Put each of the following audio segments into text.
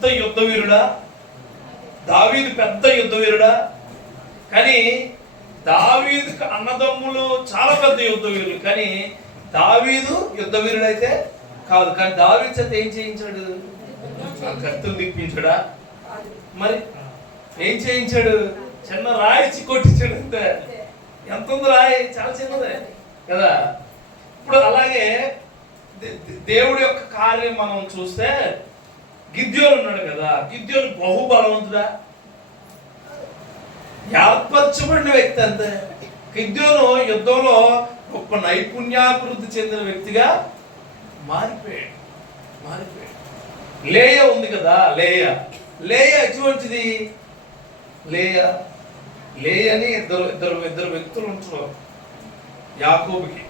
పెద్ద యుద్ధ వీరుడా? దావీదు పెద్ద యుద్ధ వీరుడా? కానీ దావీదుకి అన్నదమ్ములు చాలా పెద్ద యుద్ధ వీరులు, కానీ దావీదు యుద్ధ వీరుడైతే కాదు. కానీ దావీదు చేత ఏం చేయించాడు? కత్తులు దిప్పించాడా? మరి ఏం చేయించాడు? చిన్న రాయి కొట్టించాడు అంతే. ఎంత ఉంది రాయి? చాలా చిన్నదే కదా. ఇప్పుడు అలాగే దేవుడి యొక్క కార్యం మనం చూస్తే గిద్యోను ఉన్నాడు కదా, గిద్యోను బహుబలవంతుడా? ఏర్పరచబడిన వ్యక్తి అంతే. గిద్యోను యుద్ధంలో గొప్ప నైపుణ్యాభివృద్ధి చెందిన వ్యక్తిగా మారిపోయాడు. లేయ ఉంది కదా, లేయ ఎటువంటిది? లేయని ఇద్దరు వ్యక్తులు ఉంటారు యాకోబుకి,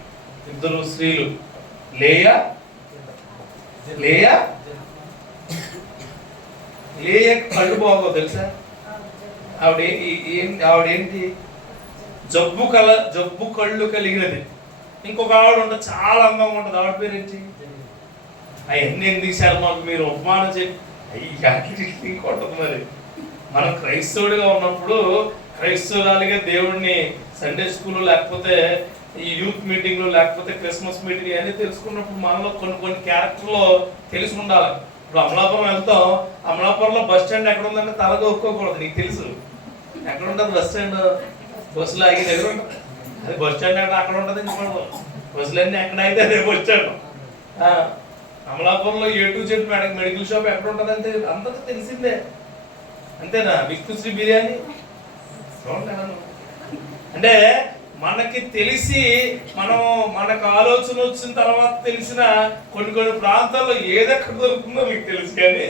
ఇద్దరు స్త్రీలు. లేయ కళ్ళు బాగో తెలుసా? ఆవిడేంటి? జబ్బు కళ్ళు కలిగినది. ఇంకొక ఆవిడ ఉంటుంది, చాలా అందంగా ఉంటుంది. ఆవిడ పేరేంటి? అవన్నీ ఎందుకు సార్ మాకు మీరు ఉపమానం చెప్పి ఇంకొంటుంది. మరి మనం క్రైస్తవుడిగా ఉన్నప్పుడు క్రైస్తవురాలిగా దేవుడిని సండే స్కూల్ లేకపోతే ఈ యూత్ మీటింగ్లు లేకపోతే క్రిస్మస్ మీటింగ్ అన్నీ తెలుసుకున్నప్పుడు మనలో కొన్ని క్యారెక్టర్లో తెలిసి ఉండాలి. ఇప్పుడు అమలాపురం వెళ్తాం, అమలాపురంలో బస్ స్టాండ్ ఎక్కడ ఉందంటే తలగా ఒప్పుకోకూడదు. నీకు తెలుసు ఎక్కడ ఉంటుంది బస్ స్టాండ్? బస్సులు ఆగి దగ్గర ఉంటుంది. అది బస్ స్టాండ్ అంటే అక్కడ ఉంటుంది. చెప్పండి, బస్సులన్నీ ఎక్కడ అయితే అదే బస్ స్టాండ్. అమలాపురంలో A to Z medical shop ఎక్కడ ఉంటుంది అంటే అంతా తెలిసిందే. అంతేనా? విష్ణుశ్రీ బిర్యానీ అంటే మనకి తెలిసి మనకు ఆలోచన వచ్చిన తర్వాత తెలిసిన కొన్ని ప్రాంతాల్లో ఏదెక్కడ దొరుకుతుందో మీకు తెలుసు, కానీ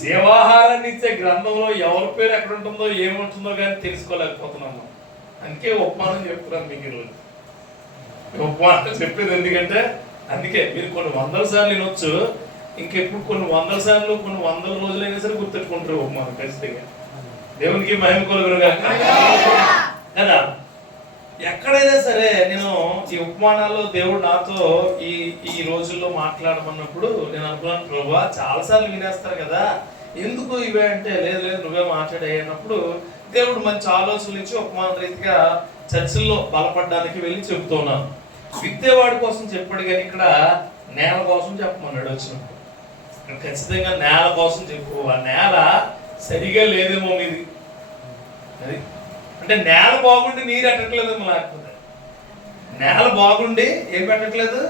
జీవాహారాన్ని ఇచ్చే గ్రంథంలో ఎవరి పేరు ఎక్కడ ఉంటుందో ఏముంటుందో కానీ తెలుసుకోలేకపోతున్నాము. అందుకే ఉపమానం చెప్తున్నాను మీకు ఈరోజు. ఉపమానం చెప్పేది ఎందుకంటే అందుకే మీరు కొన్ని వందల సార్లు వినొచ్చు, ఇంకెప్పుడు కొన్ని వందల సార్లు కొన్ని వందల రోజులైనా సరే గుర్తెట్టుకుంటారు ఉపమానం ఖచ్చితంగా. దేవునికి మహిమ కలుగునుగా కదా. ఎక్కడైనా సరే నేను ఈ ఉపమానాల్లో దేవుడు నాతో ఈ రోజుల్లో మాట్లాడమన్నప్పుడు నేను అనుకున్నాను, ప్రభువా చాలాసార్లు వినేస్తారు కదా, ఎందుకు ఇవే అంటే లేదు నువ్వే మాట్లాడేయన్నప్పుడు దేవుడు మంచి ఆలోచనలు ఇచ్చి ఉపమాన రీతిగా చర్చిల్లో బలపడడానికి వెళ్ళి చెబుతున్నాను. విత్తేవాడి కోసం చెప్పాడు, కానీ ఇక్కడ నేల కోసం చెప్పమన్నాడు వచ్చినప్పుడు. ఖచ్చితంగా నేల కోసం చెప్పు. ఆ నేల సరిగా లేదేమో మీది. అది అంటే నేల బాగుండి నీరు ఎట్టట్లేదేమో, లేకపోతే నేల బాగుండి ఏం పెట్టట్లేదు?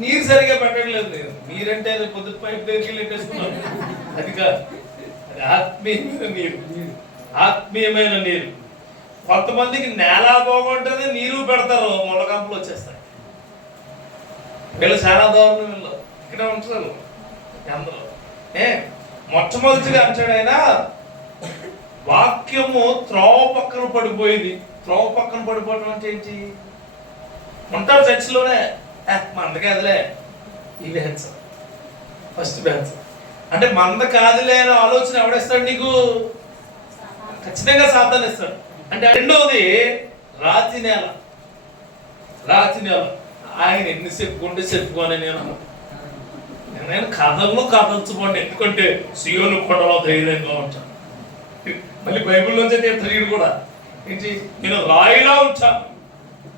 నీరు సరిగా పెట్టట్లేదు. నీరంటే పొద్దుట పైపు దగ్గరికి పెట్టేసుకున్నాను, అది కాదు. అది ఆత్మీయమైన నీరు. కొంతమందికి నేల బాగుంటుంది, నీరు పెడతారు, మొలకంపులు వచ్చేస్తాయి. వీళ్ళు చాలా దారుణం. వీళ్ళు ఇక్కడ ఉంటారు అందరూ. మొట్టమొదటిగా అంటాడు ఆయన, వాక్యము త్రోవ పక్కన పడిపోయింది. త్రోవ పక్కన పడిపోవడం అంటే ఏంటి? ఉంటారు చర్చిలోనే, మంద కాదులే, ఈ బ్యాన్స్ ఫస్ట్ బ్యాన్స్ అంటే మంద కాదులే అని ఆలోచన ఎవడేస్తాడు నీకు? ఖచ్చితంగా సాతాను ఇస్తాడు. అంటే రెండవది రాతి నేల. ఆయన ఎన్నిసేపు గుండె చెప్పుకొని నేను కథల్చుకోండి, ఎందుకంటే సియోను కొండలో ధైర్యంగా ఉంటాను. మళ్ళీ బైబిల్లోంచి తీర్థరీడు కూడా ఏంటి? నేను రాయిలా ఉంటాను,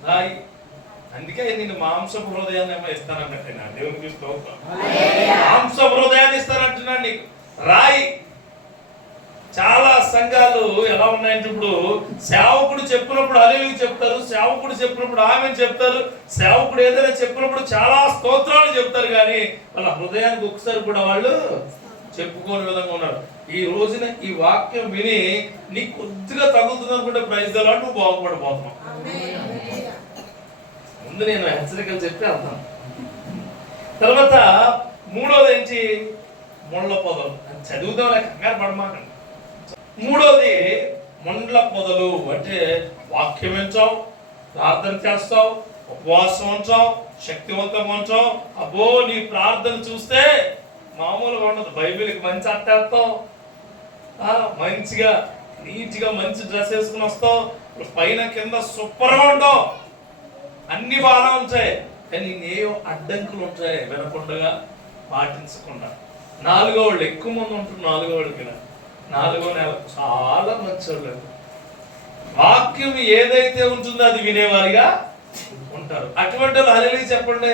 రాయి. అందుకే నేను మాంసపు హృదయాన్ని ఏమో ఇస్తానంటే నా దేవునికి మాంసపు హృదయాన్ని ఇస్తానంటున్నాను నీకు. రాయి. చాలా సంఘాలు ఎలా ఉన్నాయంటే ఇప్పుడు సేవకుడు చెప్పినప్పుడు హల్లెలూయా చెప్తారు, సేవకుడు చెప్పినప్పుడు ఆమేన్ చెప్తారు, సేవకుడు ఏదైనా చెప్పినప్పుడు చాలా స్తోత్రాలు చెప్తారు, కానీ వాళ్ళ హృదయానికి ఒకసారి కూడా వాళ్ళు చెప్పుకోని విధంగా ఉన్నారు. ఈ రోజున ఈ వాక్యం విని నీకు కొద్దిగా తగ్గుతుంది అనుకుంటే ప్రైజ్ ద లార్డ్, నువ్వు బాగుపడిపోతున్నావు. ముందు నేను హెచ్చరికలు చెప్పి వెళ్తాను. తర్వాత మూడోది ఏంటి? ముళ్ళ పొదలు. చదువుదాం లేక కంగారు పడమాకండి. మూడోది ముండ్ల పొదలు. అంటే వాక్యం వింటావు, ప్రార్థన చేస్తావు, ఉపవాసం ఉంటావు, శక్తివంతంగా ఉంటావు. అబ్బో నీ ప్రార్థన చూస్తే మామూలుగా ఉండదు. బైబిల్కి మంచి అట్టేస్తావు, మంచిగా నీట్గా మంచి డ్రెస్ వేసుకుని వస్తావు, పైన కింద సూపర్గా ఉంటావు, అన్ని బాగా ఉంటాయి. కానీ నేనేం అడ్డంకులు ఉంటాయి వినకుండా, పాటించకుండా. నాలుగో వాళ్ళు ఎక్కువ మంది ఉంటారు. నాలుగో వాళ్ళు కదా, నాలుగో నెల చాలా మంచోళ్ళు. వాక్యం ఏదైతే ఉంటుందో అది వినేవారిగా ఉంటారు. అటువంటి వాళ్ళు హల్లెలూయా చెప్పండి.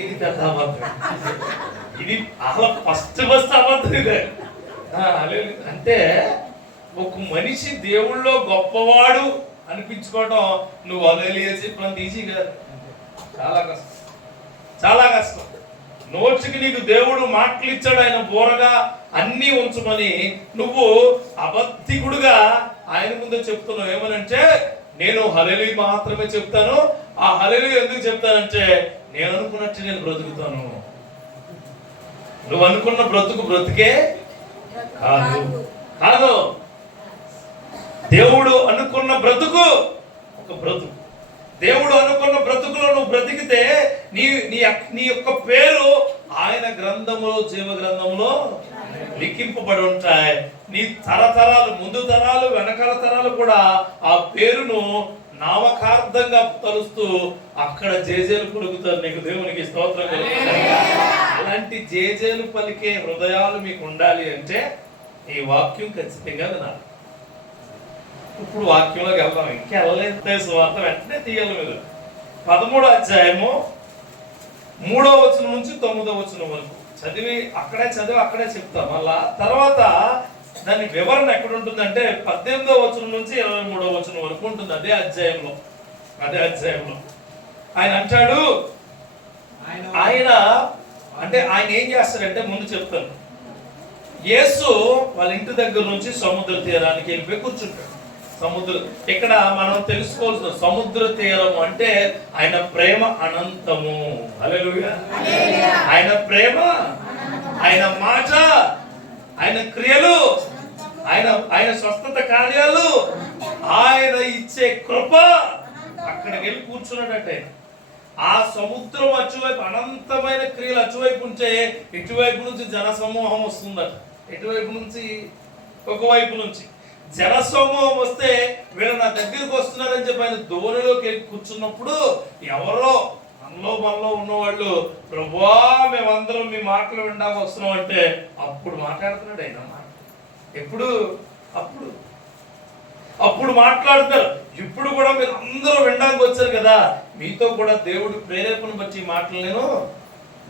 ఇది పెద్ద అబద్ధం. ఇది అసలు ఫస్ట్ అబద్ధం ఇదే. అంటే ఒక మనిషి దేవుళ్ళో గొప్పవాడు అనిపించుకోవడం నువ్వు హల్లెలూయా చెప్పినంత ఈజీ కాదు. చాలా కష్టం, చాలా కష్టం. నోటికి నీకు దేవుడు మాటలు ఇచ్చాడు, ఆయన బోరగా అన్నీ ఉంచమని నువ్వు అబద్ధికుడుగా ఆయన ముందే చెప్తున్నావు. ఏమనంటే నేను హల్లెలూయా మాత్రమే చెప్తాను. ఆ హల్లెలూయా ఎందుకు చెప్తానంటే నేను అనుకున్నట్టు నేను బ్రతుకుతాను. నువ్వు అనుకున్న బ్రతుకే కాదు, కాదు. దేవుడు అనుకున్న బ్రతుకు ఒక బ్రతుకు. దేవుడు అనుకున్న బ్రతుకులో నువ్వు బ్రతికితే నీ యొక్క పేరు ఆయన గ్రంథములో, జీవ గ్రంథంలో లిఖింపబడి ఉంటాయి. నీ తరతరాలు, ముందు తరాలు, వెనకాల తరాలు కూడా ఆ పేరును నామకార్థంగా తలుస్తూ అక్కడ జేజేలు పలుకుతారు. నీకు దేవునికి స్తోత్రం కలుగుతాయి. అలాంటి జేజేలు పలికే హృదయాలు మీకు ఉండాలి అంటే ఈ వాక్యం ఖచ్చితంగా వినాలి. ఇప్పుడు వాక్యంలోకి వెళ్దాం. ఇంకా వెళ్ళలేదు సువార్త వెంటనే తీయాలి మీరు. 13వ అధ్యాయము 3వ వచనం నుంచి 9వ వచనం వరకు చదివి అక్కడే చెప్తాం. మళ్ళా తర్వాత దాని వివరణ ఎక్కడ ఉంటుందంటే 18వ వచనం నుంచి 23వ వచనం వరకు ఉంటుంది. అదే అధ్యాయంలో ఆయన అంటాడు, ఆయన ఏం చేస్తాడంటే ముందు చెప్తాను. యేసు వాళ్ళ ఇంటి దగ్గర నుంచి సముద్ర తీరానికి వెళ్ళిపోయి కూర్చుంటాడు. ఇక్కడ మనం తెలుసుకోవాల్సిన సముద్ర తీరం అంటే ఆయన ప్రేమ అనంతము. హల్లెలూయా. ఆయన ప్రేమ, ఆయన మాట, ఆయన క్రియలు, ఆయన స్వస్థత కార్యాలు, ఆయన ఇచ్చే కృప, అక్కడికి వెళ్ళి కూర్చున్నాడంటే ఆ సముద్రం అటువైపు అనంతమైన క్రియలు అటువైపు ఉంటే ఇటువైపు నుంచి జనసమూహం వస్తుందట. ఎటువైపు నుంచి? ఒకవైపు నుంచి జనసమూహం వస్తే వీళ్ళు నా దగ్గరికి వస్తున్నారని చెప్పి ఆయన దోణిలోకి వెళ్ళి కూర్చున్నప్పుడు ఎవరో మనలో ఉన్నవాళ్ళు, ప్రభువా మేమందరం మీ మాటలు వినడానికి వస్తున్నాం అంటే అప్పుడు మాట్లాడుతున్నాడు ఆయన. ఎప్పుడు? అప్పుడు మాట్లాడుతారు. ఇప్పుడు కూడా మీరు అందరూ వినడానికి వచ్చారు కదా, మీతో కూడా దేవుడు ప్రేరేపణ బట్టి మాటలు నేను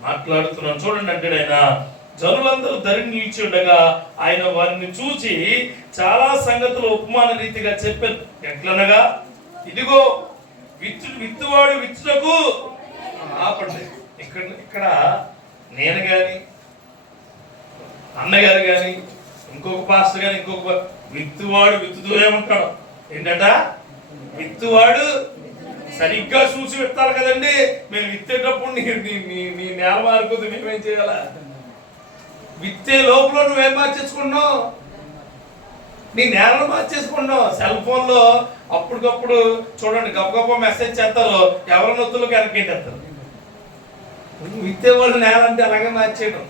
మాట్లాడుతున్నాను. చూడండి అంటాడు ఆయన, జనులందరూ ధరిని నిలిచి ఉండగా ఆయన వారిని చూచి చాలా సంగతులు ఉపమాన రీతిగా చెప్పారు. ఎట్లనగా, ఇదిగో విత్తువాడు విత్తుటకు ఆపండి. ఇక్కడ నేను గాని, అన్నగారు గాని, ఇంకొక పాస్టర్ గాని, ఇంకొక విత్తువాడు విత్తుతూనే ఉంటాడు. ఏంటట? విత్తువాడు సరిగ్గా చూసి విత్తాలి కదండి. మేము విత్తేటప్పుడు నీ నేల మారిపోతే మేమేం చేయాలా? విత్తే లోపల నువ్వేం మార్చేసుకున్నావు? నీ నేలను మార్చేసుకున్నావు. సెల్ ఫోన్ లో అప్పటికప్పుడు చూడండి గప్ప మెసేజ్ చేస్తారు, ఎవరి నొత్తులకు వెనక్కేస్తారు. విత్తే వాళ్ళు నేల అంటే అలాగే మార్చేయడం.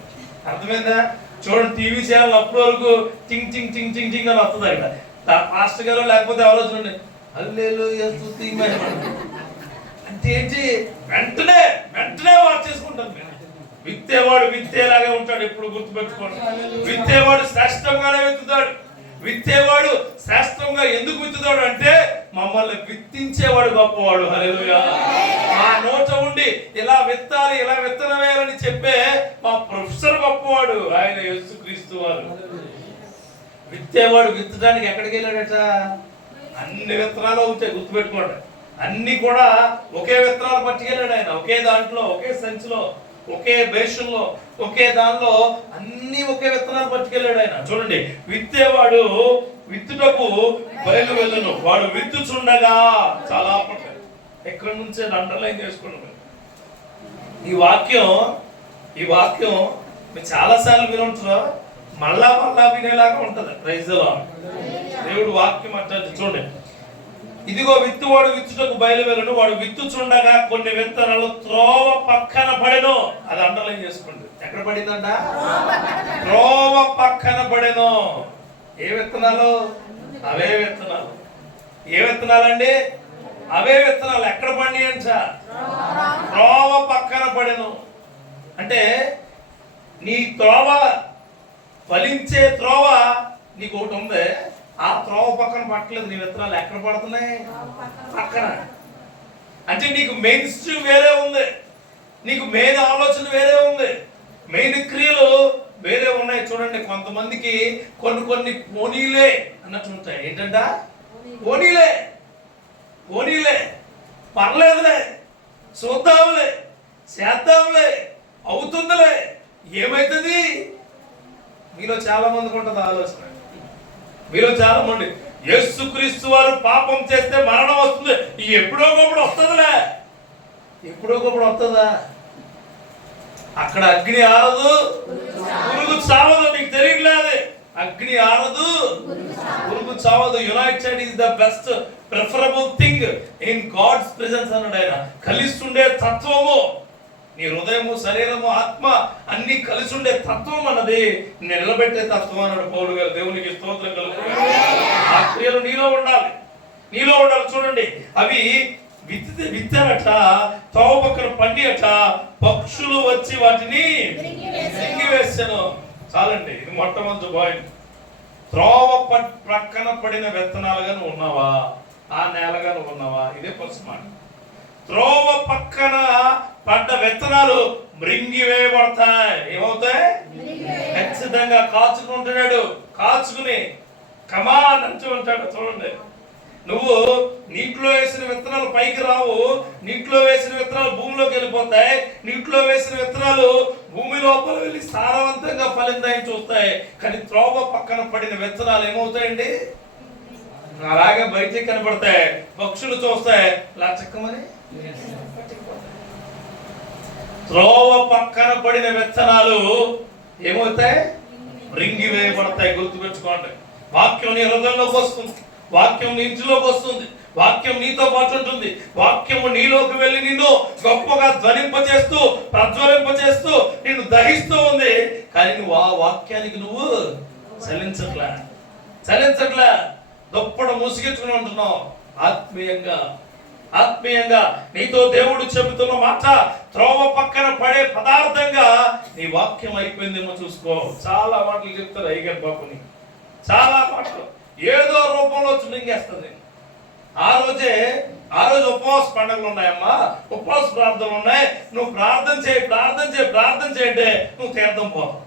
అర్థమైందా? చూడండి టీవీ ఛానల్ అప్పటి వరకు టింగ్ టింగ్ టింగ్ టింగ్ టింగ్ అని వస్తుంది. అక్కడ పాస్టర్ గారు లేకపోతే ఎవరో చూడండి హల్లెలూయా స్తుతి మహిమ అంటే ఏంటి? వెంటనే మార్చేసుకుంటాం మేము. విత్తేవాడు విత్తేలాగే ఉంటాడు. ఎప్పుడు గుర్తుపెట్టుకోండి, విత్తేవాడు శ్రేష్టంగానే విత్తుతాడు. విత్తేవాడు శ్రేష్టంగా ఎందుకు విత్తుతాడు అంటే మమ్మల్ని విత్తించేవాడు గొప్పవాడు. హల్లెలూయా. మా నోట ఉండి ఇలా విత్తాలి, ఇలా విత్తనం వేయాలని చెప్పే మా ప్రొఫెసర్ గొప్పవాడు, ఆయన యేసుక్రీస్తు వారు. విత్తేవాడు విత్తడానికి ఎక్కడికి వెళ్ళాడట? అన్ని విత్తనాలు ఉంటాయి, గుర్తుపెట్టుకోండి. అన్ని కూడా ఒకే విత్తనాలు పట్టుకెళ్ళాడు ఆయన. ఒకే దాంట్లో, ఒకే సంచిలో, ఒకే బేషన్లో, ఒకే దానిలో అన్ని ఒకే విత్తనాలు పట్టుకెళ్ళాడు ఆయన. చూడండి, విత్తేవాడు విత్తుటకు బయలు వెళ్ళను, వాడు విత్తుచుండగా. చాలా ఎక్కడి నుంచే అండర్లైన్ చేసుకున్నాడు. ఈ వాక్యం మీరు చాలాసార్లు వినుంటారా? మళ్ళా వినేలాగా ఉంటది. Praise the Lord. దేవుడు వాక్యం అంటే చూడండి, ఇదిగో విత్తువాడు విత్తుటకు బయలువెళ్ళను, వాడు విత్తుచుండగా కొన్ని విత్తనాలు త్రోవ పక్కన పడెను. అది అండర్లైన్ చేసుకోండి. ఎక్కడ పడిందంట? త్రోవ పక్కన పడెను. ఏ విత్తనాలు? అవే విత్తనాలు. ఏ విత్తనాలండి? అవే విత్తనాలు. ఎక్కడ పడినాయి అంట? త్రోవ పక్కన పడెను. అంటే నీ త్రోవ ఫలించే త్రోవ నీకు ఒకటి ఉంది, ఆ త్రోవ పక్కన పట్టలేదు. నీ విత్తనాలు ఎక్కడ పడుతున్నాయి? పక్కన. అంటే నీకు మెయిన్ స్ట్రీమ్ వేరే ఉంది, నీకు మెయిన్ ఆలోచన వేరే ఉంది, మెయిన్ క్రియలు వేరే ఉన్నాయి. చూడండి, కొంతమందికి కొన్ని పోనీలే అన్నట్టు ఉంటాయి. ఏంటంట? పోనీలే, పోనీలే, పర్లేదులే, చూద్దాంలే, చేద్దాంలే, అవుతుందిలే, ఏమైతుంది. మీలో చాలా మందికి ఉంటుంది ఆలోచన. మీలో చాలా మంది యేసుక్రీస్తు వారు పాపం చేస్తే మరణం వస్తుంది, ఎప్పుడో ఒకప్పుడు వస్తుందిలే. ఎప్పుడో ఒకప్పుడు వస్తుందా? అక్కడ అగ్ని ఆరదు, పురుగు చావదు. మీకు తెలియట్లేదు, అగ్ని ఆరదు, పురుగు చావదు. United is the best preferable thing in God's presence అన్నాడు ఆయన. కలిస్తుండే తత్వము, నీ హృదయము, శరీరము, ఆత్మ అన్ని కలిసి ఉండే తత్వం అన్నది నిలబెట్టే తత్వం అన్నాడు పౌలు గారు. దేవునికి స్తోత్రం కలుగుతుంది. ఆ క్రియలు నీలో ఉండాలి, నీలో ఉండాలి. చూడండి, అవి విత్తారట, తోవ పక్కన పండి అట, పక్షులు వచ్చి వాటిని మింగివేశాను. చాలండి, ఇది మొట్టమొదటి పాయింట్. త్రోవ ప్రక్కన పడిన విత్తనాలుగా నువ్వు ఉన్నావా? ఆ నేలగా నువ్వు ఉన్నావా? ఇదే ఫస్ట్ మాట. త్రోవ పక్కన పడ్డ విత్తనాలు మృంగివేయబడతాయి. ఏమవుతాయి? ఖచ్చితంగా కాచుకుంటున్నాడు, కాచుకుని కమాన్ అంటూ ఉంటాడు. చూడండి, నువ్వు నీటిలో వేసిన విత్తనాలు పైకి రావు, నీటిలో వేసిన విత్తనాలు భూమిలోకి వెళ్ళిపోతాయి, నీటిలో వేసిన విత్తనాలు భూమి లోపల వెళ్ళి సారవంతంగా ఫలిందాయని చూస్తాయి. కానీ త్రోవ పక్కన పడిన విత్తనాలు ఏమవుతాయండి? అలాగే బయటికి కనబడతాయి, పక్షులు చూస్తాయి, ఇలా చిక్కమని. త్రోవ పక్కన పడిన విత్తనాలు ఏమవుతాయి? రింగి వేయబడతాయి. గుర్తుపెట్టుకోండి, వాక్యం నీ హృదయంలోకి వస్తుంది, వాక్యం నీ ఇంటిలోకి వస్తుంది, వాక్యం నీతో పాటు ఉంటుంది, వాక్యము నీలోకి వెళ్ళి నిన్ను గొప్పగా ధ్వనింపచేస్తూ, ప్రజ్వలింపచేస్తూ, నిన్ను దహిస్తూ ఉంది. కానీ నువ్వు ఆ వాక్యానికి నువ్వు చలించట్లే, దుప్పట మూసిగించుకుని ఉంటున్నావు. ఆత్మీయంగా నీతో దేవుడు చెబుతున్న మాట త్రోవ పక్కన పడే పదార్థంగా నీ వాక్యం అయిపోయిందేమో చూసుకో. చాలా మాటలు చెప్తారు అయ్యగారు బాబుని, చాలా మాటలు ఏదో రూపంలో చునింగేస్తుంది. ఆ రోజు ఉపవాస పండుగలు ఉన్నాయమ్మా, ఉపవాస ప్రార్థనలు ఉన్నాయి, నువ్వు ప్రార్థన చేయంటే నువ్వు తీర్థం పోతావు.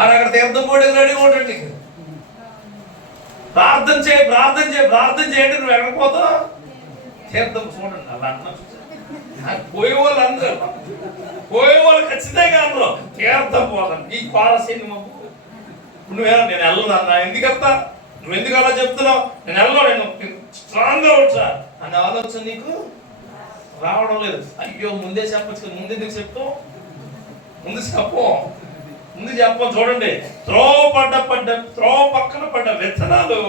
అక్కడ తీర్థం పోటీ రెడీ ఉండండి. ప్రార్థన చేయండి, నువ్వు ఎక్కడ పోతావు? తీర్థం. చూడండి, అలా అన్న పోయేవాళ్ళు అందరూ, పోయేవాళ్ళు ఖచ్చితంగా అందరూ తీర్థం పోతాను. ఈ కోరసీని నువ్వేనా? నేను వెళ్ళను అన్నా. ఎందుకు చెప్తా? నువ్వు ఎందుకు అలా చెప్తున్నావు? నేను వెళ్ళను, నేను స్ట్రాంగ్ గా ఉంటా అనే ఆలోచన నీకు రావడం లేదు. అయ్యో ముందే చెప్పచ్చు కదా, ముందు ఎందుకు చెప్తావు? ముందు చెప్పం. చూడండి, త్రోవ పక్కన పడ్డ విత్తనాలు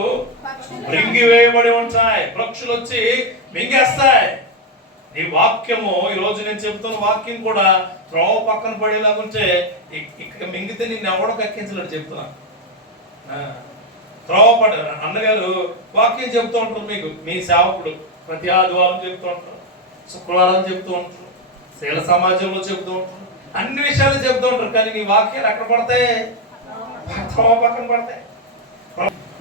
రింగి వేయబడి ఉంటాయి, పక్షులు వచ్చి మింగేస్తాయి. నీ వాక్యము, ఈ రోజు నేను చెప్తున్న వాక్యం కూడా త్రోవ పక్కన పడేలాగుంటే ఇక్కడ మింగితే నిన్ను ఎవడో కక్కించలేడు. చెప్తున్నా, త్రోవ పడ్డ అన్నగారు వాక్యం చెప్తూ ఉంటారు మీకు, మీ సేవకుడు ప్రతి ఆదివారం చెప్తూ ఉంటారు, శుక్రవారం చెప్తూ ఉంటారు, శీల సమాజంలో చెప్తూ ఉంటారు, అన్ని విషయాలు చెప్తూ ఉంటారు. కానీ నీ వాక్యాలు ఎక్కడ పడతాయి? త్రోవ పక్కన పడతాయి.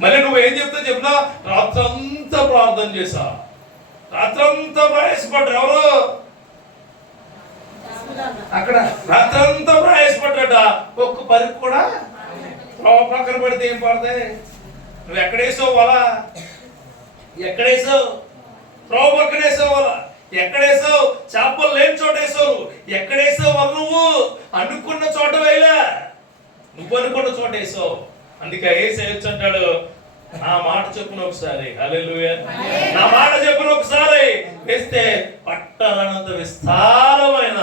మళ్ళీ నువ్వు ఏం చెప్పినా రాత్రంతా ప్రార్థన చేసా, రాత్రంతా ప్రయాసపడ్డా. ఎవరు? అక్కడ రాత్రంతా ప్రయాసపడ్డట, ఒక్క పరికి కూడా త్రోవ పక్కన పడితే ఏం పడతాయి? నువ్వు ఎక్కడేసావు వల? ఎక్కడేసావు? త్రోవ పక్కన వేసావు వల. ఎక్కడేసావు? చేపలు లేని చోట వేసావు. ఎక్కడేసావు వల? నువ్వు అనుకున్న చోట వేయలే, నువ్వు అనుకున్న చోట వేసావు. అందుకే ఏసేయచ్చు అంటాడు, నా మాట చెప్పున ఒకసారి, హల్లెలూయా, నా మాట చెప్పున ఒకసారి వేస్తే పట్టరానంత విస్తారమైన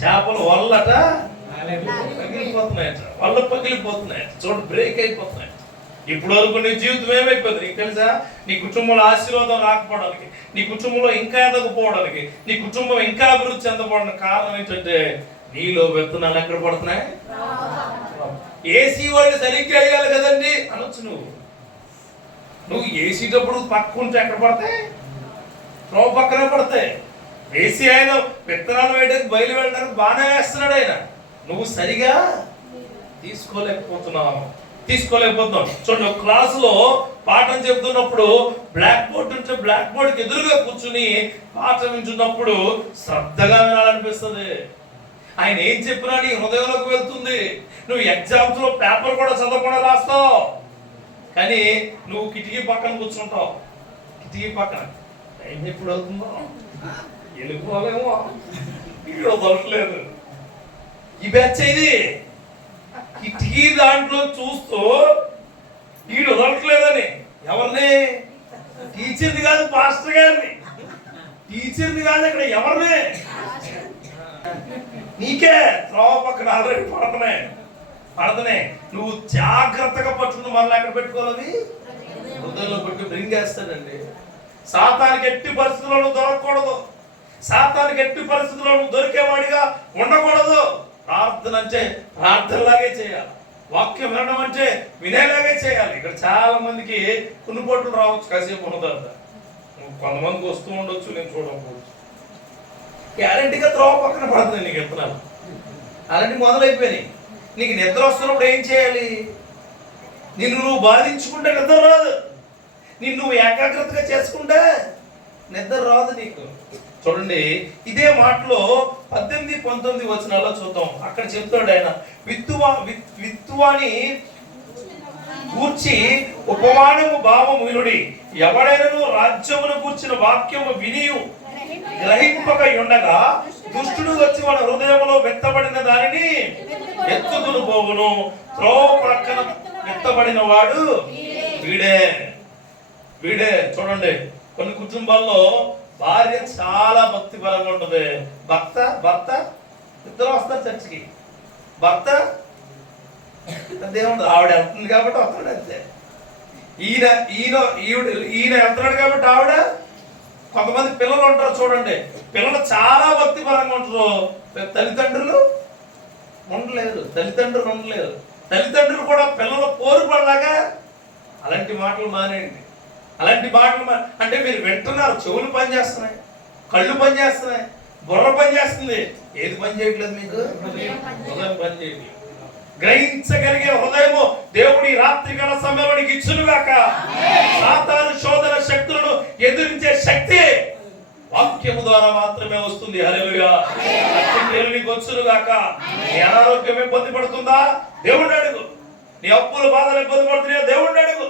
చేపలు వల్లట పగిలిపోతున్నాయట, పగిలిపోతున్నాయట. చూడు, బ్రేక్ అయిపోతున్నాయి. ఇప్పుడు వరకు నీ జీవితం ఏమైపోతుంది నీకు తెలుసా? నీ కుటుంబంలో ఆశీర్వాదం రాకపోవడానికి, నీ కుటుంబంలో ఇంకా ఎదగపోవడానికి, నీ కుటుంబం ఇంకా అభివృద్ధి చెందకపోవడానికి కారణం ఏంటంటే నీలో విత్తనాలు ఎక్కడ పడుతున్నాయి? ఏసీ వాళ్ళు సరిగ్గా వేయాలి కదండి అనొచ్చు. నువ్వు ఏసీటప్పుడు పక్కుంటే ఎక్కడ పడతాయి? త్రోవ పక్కనే పడతాయి. వేసి ఆయన విత్తనాలు వేయడానికి బయలు వెళ్ళడానికి బాగానే వేస్తున్నాడు ఆయన. నువ్వు సరిగా తీసుకోలేకపోతున్నావు. చూడండి, ఒక క్లాసులో పాఠం చెబుతున్నప్పుడు బ్లాక్ బోర్డ్ ఉంటే బ్లాక్ బోర్డ్కి ఎదురుగా కూర్చుని పాఠం వింటున్నప్పుడు శ్రద్ధగా వినాలనిపిస్తుంది. ఆయన ఏం చెప్పినా నీ హృదయంలోకి వెళ్తుంది. నువ్వు ఎగ్జామ్స్ లో పేపర్ కూడా చదవకుండా రాస్తావు, కానీ నువ్వు కిటికీ పక్కన కూర్చుంటావు. కిటికీ పక్కన టైం ఎప్పుడు అవుతుందో వెళ్ళిపోలేమో, ఇక్కడ దొరకలేదు. ఈ బ్యాచ్ ఇది కిటికీ దాంట్లో చూస్తూ ఈడు దొరకలేదని. ఎవరిని? టీచర్ని కాదు, పాస్టర్ గారిని. టీచర్ని కాదు, ఇక్కడ ఎవరిని? నీకే త్రోవ పక్కన ఆల్రెడీ పడుతున్నాయి. నువ్వు జాగ్రత్తగా పట్టుకుని మరలా ఎక్కడ పెట్టుకోవాలి? హృదయంలో పెట్టి బ్రింగేస్తాడండి. సాతానికి ఎట్టి పరిస్థితుల్లో దొరకకూడదు. సాతానికి ఎట్టి పరిస్థితుల్లో దొరికేవాడిగా ఉండకూడదు. ప్రార్థన అంటే ప్రార్థనలాగే చేయాలి. వాక్యం వినడం అంటే వినేలాగే చేయాలి. ఇక్కడ చాలా మందికి కునుపోట్లు రావచ్చు కాసేపు ఉన్నదంత. కొంతమందికి వస్తూ ఉండొచ్చు, నేను చూడకపోవచ్చు. గ్యారెంటీగా త్రోవ పక్కన పడుతుంది. నీకు ఎత్తున్నాను అలాంటి మొదలైపోయినాయి. నీకు నిద్ర వస్తున్నప్పుడు ఏం చేయాలి? నిన్ను నువ్వు బాధించుకుంటే నిద్ర రాదు. నిన్ను నువ్వు ఏకాగ్రతగా చేసుకుంటే నిద్ర రాదు నీకు. చూడండి, ఇదే మాటలో 18-19 వచనాల్లో చూద్దాం. అక్కడ చెప్తాడు ఆయన, విత్తువాని గూర్చి ఉపమానము భావము వినుడి. ఎవడైనను రాజ్యమును గూర్చిన వాక్యము వినియు గ్రహింపక ఉండగా దుష్టుడు వచ్చి వాడు హృదయంలో వెత్తబడిన దానిని ఎత్తుకుని పోవును. త్రోవ ప్రక్కన వెత్తబడిన వాడు వీడే. చూడండి, కొన్ని కుటుంబాల్లో భార్య చాలా భక్తిపరంగా ఉంటుంది. భర్త ఇద్దరు వస్తారు చర్చికి. భర్త దేవుడు ఆవిడ వెళ్తుంది కాబట్టి వస్తాడు అంతే. ఈయన వెళ్తున్నాడు కాబట్టి ఆవిడ. కొంతమంది పిల్లలు ఉంటారు చూడండి, పిల్లలు చాలా భక్తిపరంగా ఉంటారు, తల్లిదండ్రులు ఉండలేరు. తల్లిదండ్రులు కూడా పిల్లలు పోరు పడలాగా అలాంటి మాటలు మానేయండి. అంటే మీరు వింటున్నారు, చెవులు పనిచేస్తున్నాయి, కళ్ళు పనిచేస్తున్నాయి, బుర్ర పనిచేస్తుంది. ఏది పని చేయట్లేదు మీకు? హృదయం పని చేయట్లేదు. గ్రహించగలిగే హృదయము దేవుడి రాత్రికాల సమయంలో నీకు ఇచ్చునుగాక. సాతాను శోధన శక్తులను ఎదిరించే శక్తి వాక్యము ద్వారా మాత్రమే వస్తుంది. హల్లెలూయా. నీకు వచ్చునుగాక. నీ అనారోగ్యం ఇబ్బంది పడుతుందా? దేవుణ్ణి అడుగు. నీ అప్పుల బాధలు ఇబ్బంది పడుతున్నాయా? దేవుణ్ణి అడుగు.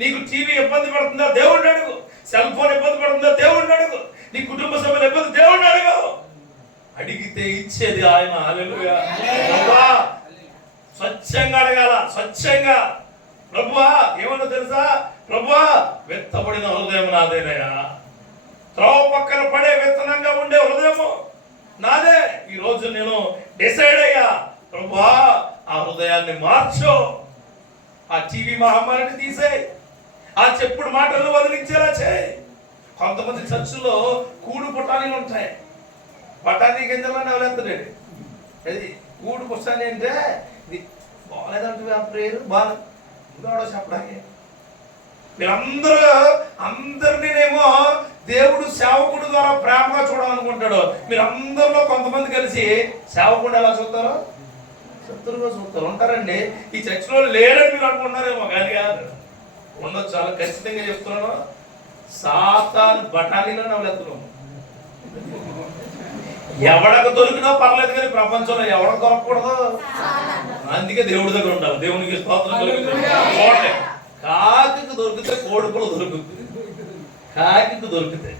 నీకు టీవీ ఇబ్బంది పడుతుందా? దేవుణ్ణి అడుగు. సెల్ ఫోన్ ఇబ్బంది పడుతుందా? దేవుణ్ణి అడుగు. నీ కుటుంబ సభ్యుల ఇబ్బంది దేవుణ్ణి అడుగు. అడిగితే ఇచ్చేది ఆయన. హల్లెలూయా. స్వచ్ఛంగా అడగాల. స్వచ్ఛంగా, ప్రభువా ఏమన్నా తెలుసా? ప్రభువా వెత్తబడిన హృదయం నాదేనయ్యా. త్రోవ పక్కన పడే విత్తనంగా ఉండే హృదయము నాదే. ఈ రోజు నేను డిసైడ్ అయ్యా, ప్రభువా ఆ హృదయాన్ని మార్చు. ఆ టీవీ మహమ్మారిని తీసేయి. ఆ చెప్పుడు మాటలను వదిలించేలా చేయి. కొంతమంది చర్చిలో కూడు పుటానీలు ఉంటాయి. బఠానీ గింజలని ఎవరెత్తాడు. అది కూడు పుష్టాన్ని అంటే ఇది బాగాలేదంటే ఆ ప్రేరు బాగా ఇంకోడో చెప్పడానికి. అందరినేమో దేవుడు సేవకుడు ద్వారా ప్రేమగా చూడాలనుకుంటాడు. మీరు అందరిలో కొంతమంది కలిసి సేవకుడు ఎలా చూస్తారో శత్రువుగా చూస్తారు. ఉంటారండి. ఈ చర్చిలో లేరని మీరు అనుకుంటున్నారేమో, కానీ కాదు, ఉండొచ్చు. చాలా ఖచ్చితంగా చెప్తున్నాను. సాతాను బఠానీలో నవ్వులేస్తున్నాము. ఎవడకు దొరికినా పర్లేదు, కానీ ప్రపంచంలో ఎవడకు దొరకకూడదు. అందుకే దేవుడి దగ్గర ఉండాలి. దేవునికి స్తోత్రం కలుగుతుంది. చూడండి, కాకికి దొరికితే కోడుకులు దొరుకుతుంది, కాకికి దొరికితే,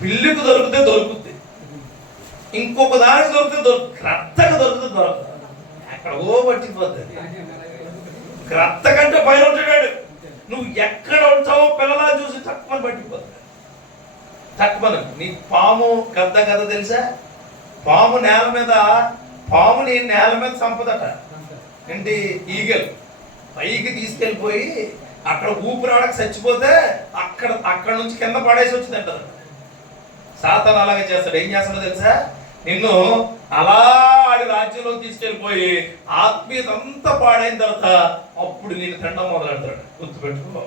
పిల్లికి దొరుకుతుంది, ఇంకొక దానికి దొరికితే క్రత్తకు దొరుకుతుంది. ఎక్కడో పట్టిపోతుంది. క్రత్త కంటే పైన ఉంటాడు. నువ్వు ఎక్కడ ఉంటావో పిల్లలా చూసి తక్కువని పట్టిపోతుంది. తక్కువ. నీ పాము గద్ద తెలుసా? పాముని నేల మీద చంపదట. ఏంటి? ఈగలు పైకి తీసుకెళ్ళిపోయి అక్కడ ఊపిరాడక చచ్చిపోతే అక్కడ నుంచి కింద పడేసి వచ్చిందంట. సాతాను అలాగే చేస్తాడు. ఏం చేస్తాడో తెలుసా? నిన్ను అలా ఆడి రాజ్యంలో తీసుకెళ్ళిపోయి ఆత్మీయత అంతా పాడైన తర్వాత అప్పుడు నేను తినడం మొదలెడతాడు. గుర్తుపెట్టుకో.